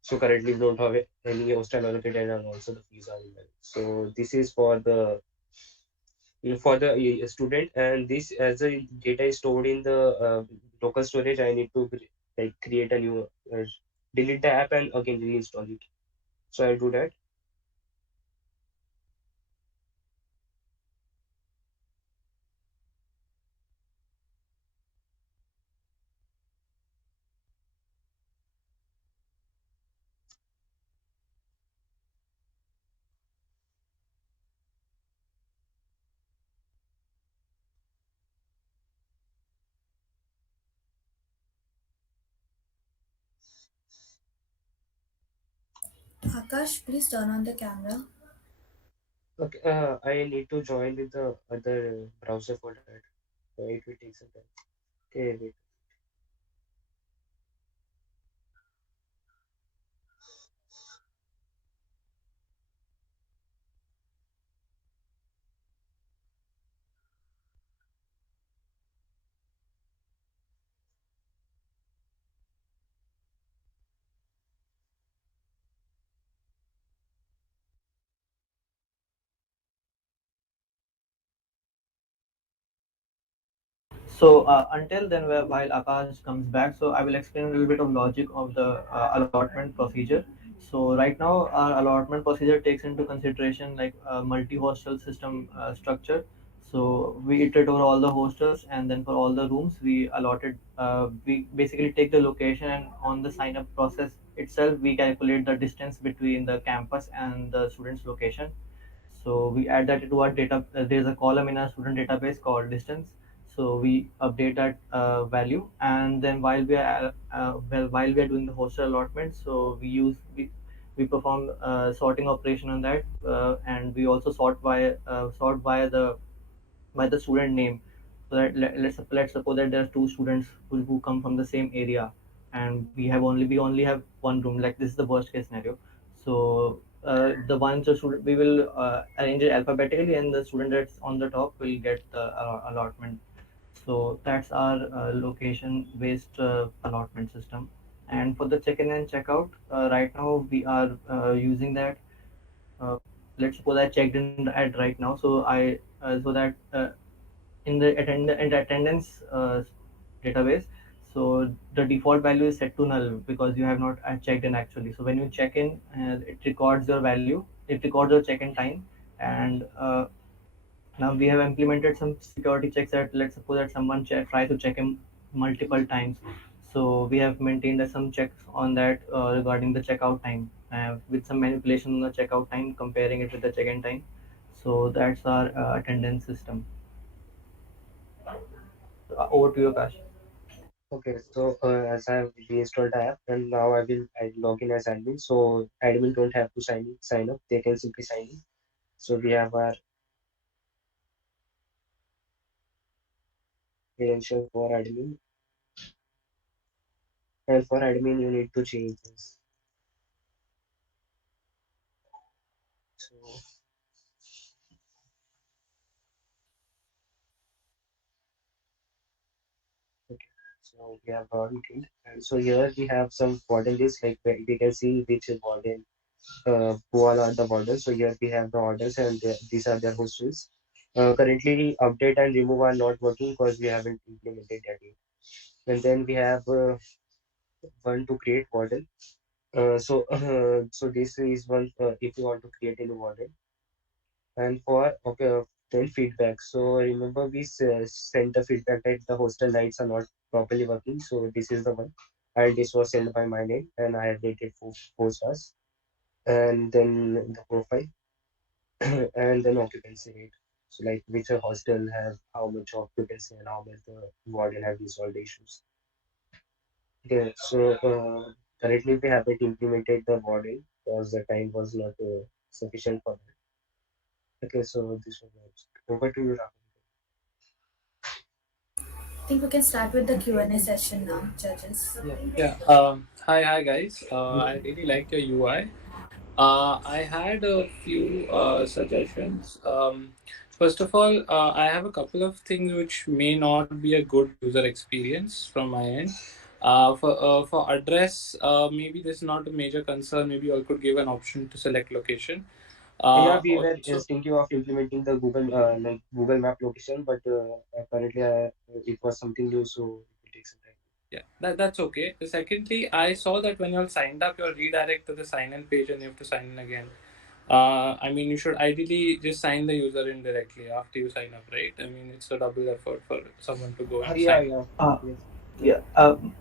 So currently we don't have any hostel allocated, and also the fees are invalid. So this is for the student, and this as a data is stored in the local storage. I need to create a new delete the app and again reinstall it. So I'll do that. Akash, please turn on the camera. Okay, I need to join with the other browser for that. It will take some time. Okay, wait. So until then, while Akash comes back, so I will explain a little bit of logic of the allotment procedure. So right now, our allotment procedure takes into consideration like a multi-hostel system structure. So we iterate over all the hostels, and then for all the rooms, we allotted. We basically take the location, and on the sign up process itself, we calculate the distance between the campus and the student's location. So we add that into our data. There's a column in our student database called distance. So we update that value, and then while we are doing the hostel allotment, so we perform sorting operation on that, and we also sort by the student name. So that let's suppose that there are two students who come from the same area, and we only have one room. Like this is the worst case scenario. So the ones the student we will arrange it alphabetically, and the student that's on the top will get the allotment. So that's our location based allotment system. And for the check in and check out, right now we are using that. uh, let's suppose I checked in at right now, so I so that in the attendance database, so the default value is set to null because you have not checked in actually. So when you check in, it records your value, it records your check in time. And now we have implemented some security checks that let's suppose that someone tries to check in multiple times. So we have maintained some checks on that regarding the checkout time, with some manipulation on the checkout time, comparing it with the check-in time. So that's our attendance system. Over to you, Akash. Okay, so as I have reinstalled the app, and now I log in as admin. So admin don't have to sign up; they can simply sign in. So we have our credential for admin, and for admin you need to change this. So okay, so we have warden killed, and so here we have some warden lists. Like we can see which warden who all are the wardens. So here we have the wardens, and these are their hostels. Currently, update and remove are not working because we haven't implemented that yet. And then we have one to create warden. So this is one if you want to create any warden. And for okay, then feedback. So remember we sent the feedback that the hostel lights are not properly working. So this is the one, and this was sent by my name, and I have rated 4 stars. And then the profile, and then occupancy rate. So like which hostel have how much occupancy and how much the warden have resolved the issues. Okay, so currently we haven't implemented the warden because the time was not sufficient for that. Okay, so this was over to you, Rahul. I think we can start with the Q&A session now, judges. Yeah. Hi, guys. I really like your UI. I had a few suggestions. First of all, I have a couple of things which may not be a good user experience from my end. For address, maybe this is not a major concern. Maybe you all could give an option to select location. Yeah, we were Also, thinking of implementing the Google like Google Map location, but apparently it was something new, so it will take some time. yeah, that's okay. Secondly, I saw that when you all signed up, you'll redirect to the sign in page and you have to sign in again. I mean, you should ideally just sign the user in directly after you sign up, right? I mean, it's a double effort for someone to go and Yeah, sign. yeah, Uh, yes. yeah,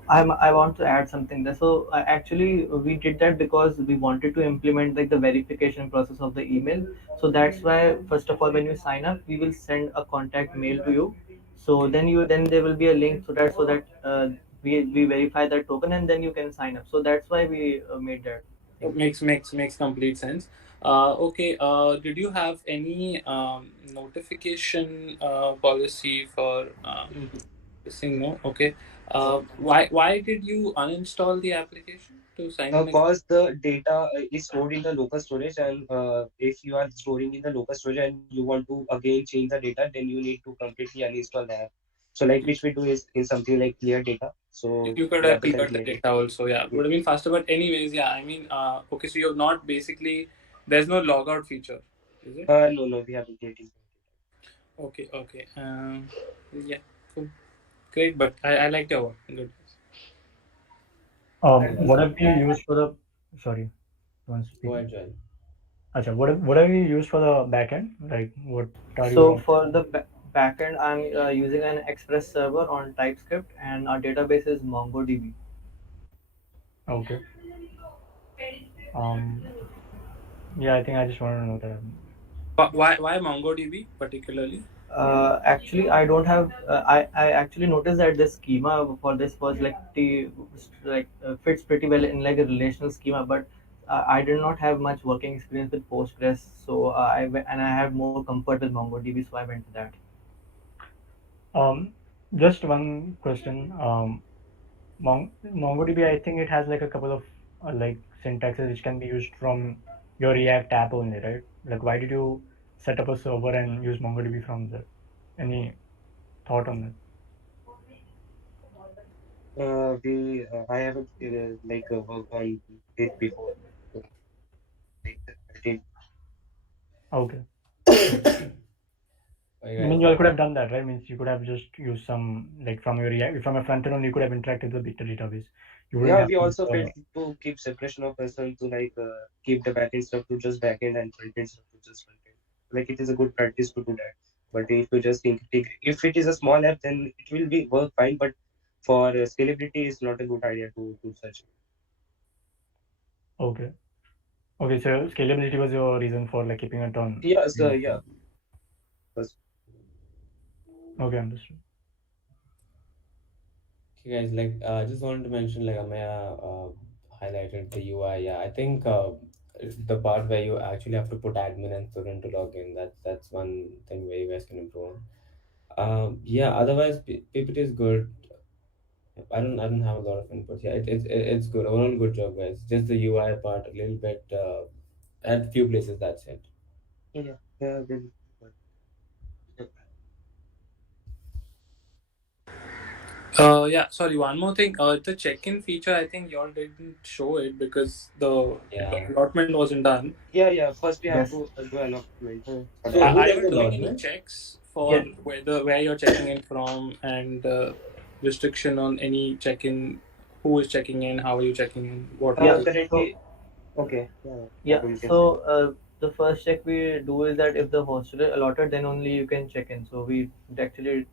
I want to add something there. So actually, we did that because we wanted to implement like the verification process of the email. So that's why first of all, when you sign up, we will send a contact mail to you. So then there will be a link so that we verify that token and then you can sign up. So that's why we made that thing. Makes complete sense. Okay. Did you have any notification policy for this thing? No. Okay. Why did you uninstall the application to sign in again? Because the data is stored in the local storage, and if you are storing in the local storage and you want to again change the data, then you need to completely uninstall the app. So like which we do is in something like clear data. So You could have rather than cleared the clear data also. Yeah, data. would have been faster. But anyways, yeah. I mean, okay. So you're not basically. There's no logout feature, is it? No, no, we haven't yet implemented. Okay, okay. Yeah, cool. Great, but I liked your work. Good. What have you used for the? Sorry, one Go speaking. ahead, Joel. Acha, what have you used for the backend? Like, what are you So running? for the backend, I'm using an Express server on TypeScript, and our database is MongoDB. Okay. Um. Yeah, I think I just wanted to know that. Why MongoDB particularly? Actually, I don't have. I actually noticed that the schema for this was fits pretty well in like a relational schema, but I did not have much working experience with Postgres, so and I have more comfort with MongoDB, so I went to that. Um, just one question. MongoDB, I think it has like a couple of like syntaxes which can be used from your React app only, right? Like, why did you set up a server and use MongoDB from there? Any thought on that? We I haven't worked on it before. So, like, I did. Okay. Okay, I mean, guys. you all could have done that, right? Means you could have just used some like from your React, from a front end, you could have interacted with the database. You wouldn't Yeah, have we to use also felt to keep separation of person to keep the backend stuff to just backend and front end stuff to just front end. Like it is a good practice to do that. But if you just if it is a small app, then it will be work fine. But for scalability, it's not a good idea to do such. Okay. Okay, so scalability was your reason for like keeping it on. Yeah, so yeah. First, Okay, understood. Okay, guys, I just wanted to mention, like Amaya highlighted the UI. Yeah, I think the part where you actually have to put admin and student to log in, that's one thing where you guys can improve on. Yeah, otherwise PPT is good. I don't have a lot of input. Yeah, it's good. Overall, good job, guys. Just the UI part a little bit at few places. That's it. yeah, yeah. Yeah, sorry, one more thing. The check-in feature, I think y'all didn't show it because the Yeah. allotment wasn't done. Yeah. First, we have Yes. to do allotment for So the So who are does you the doing any allotment? checks for Yeah. where you're checking in from and restriction on any check-in? Who is checking in? How are you checking in? What Yeah. all? So currently. Okay. Yeah. yeah. You can So say. the first check we do is that if the hostel is allotted, then only you can check in. So we actually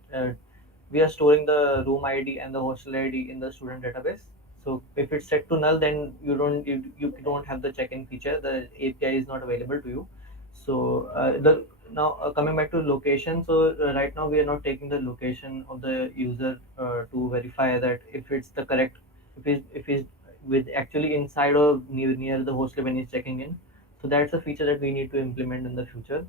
we are storing the room ID and the hostel ID in the student database. So if it's set to null, then you don't have the check-in feature. The API is not available to you. So the now coming back to location. So right now we are not taking the location of the user to verify that if it's the correct, if he's with actually inside or near the hostel when he's checking in. So that's a feature that we need to implement in the future.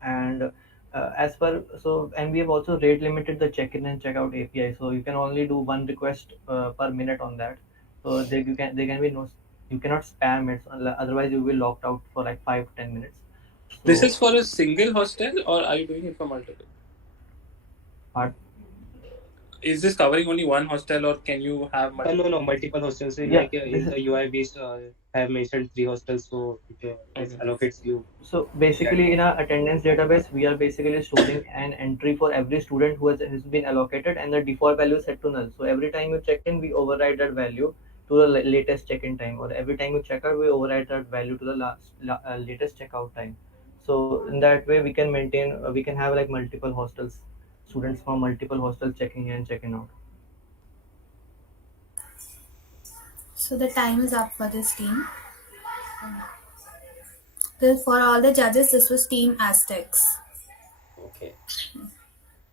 And as per so and we have also rate limited the check-in and check-out API, so you can only do one request per minute on that. So there can be no, you cannot spam it, otherwise you will be locked out for like 5 to 10 minutes. This So is for a single hostel, or are you doing it for multiple? part Is this covering only one hostel, or can you have No, multiple? no, multiple hostels. yeah, Like this in is the UI, we have mentioned 3 hostels, so it Okay. allocates you so that. basically in our attendance database we are basically storing an entry for every student has been allocated, and the default value is set to null. So every time you check in we override that value to the latest check-in time, or every time you check out we override that value to the latest checkout time. So in that way we can maintain we can have like multiple hostels, students from multiple hostels checking in and checking out. So the time is up for this team. For all the judges, this was Team Aztecs. Okay.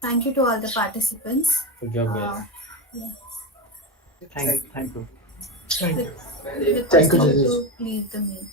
Thank you to all the participants. Good job, guys. Yeah. Thank you. Re- Thank you, Requesting you judges. to leave the meet.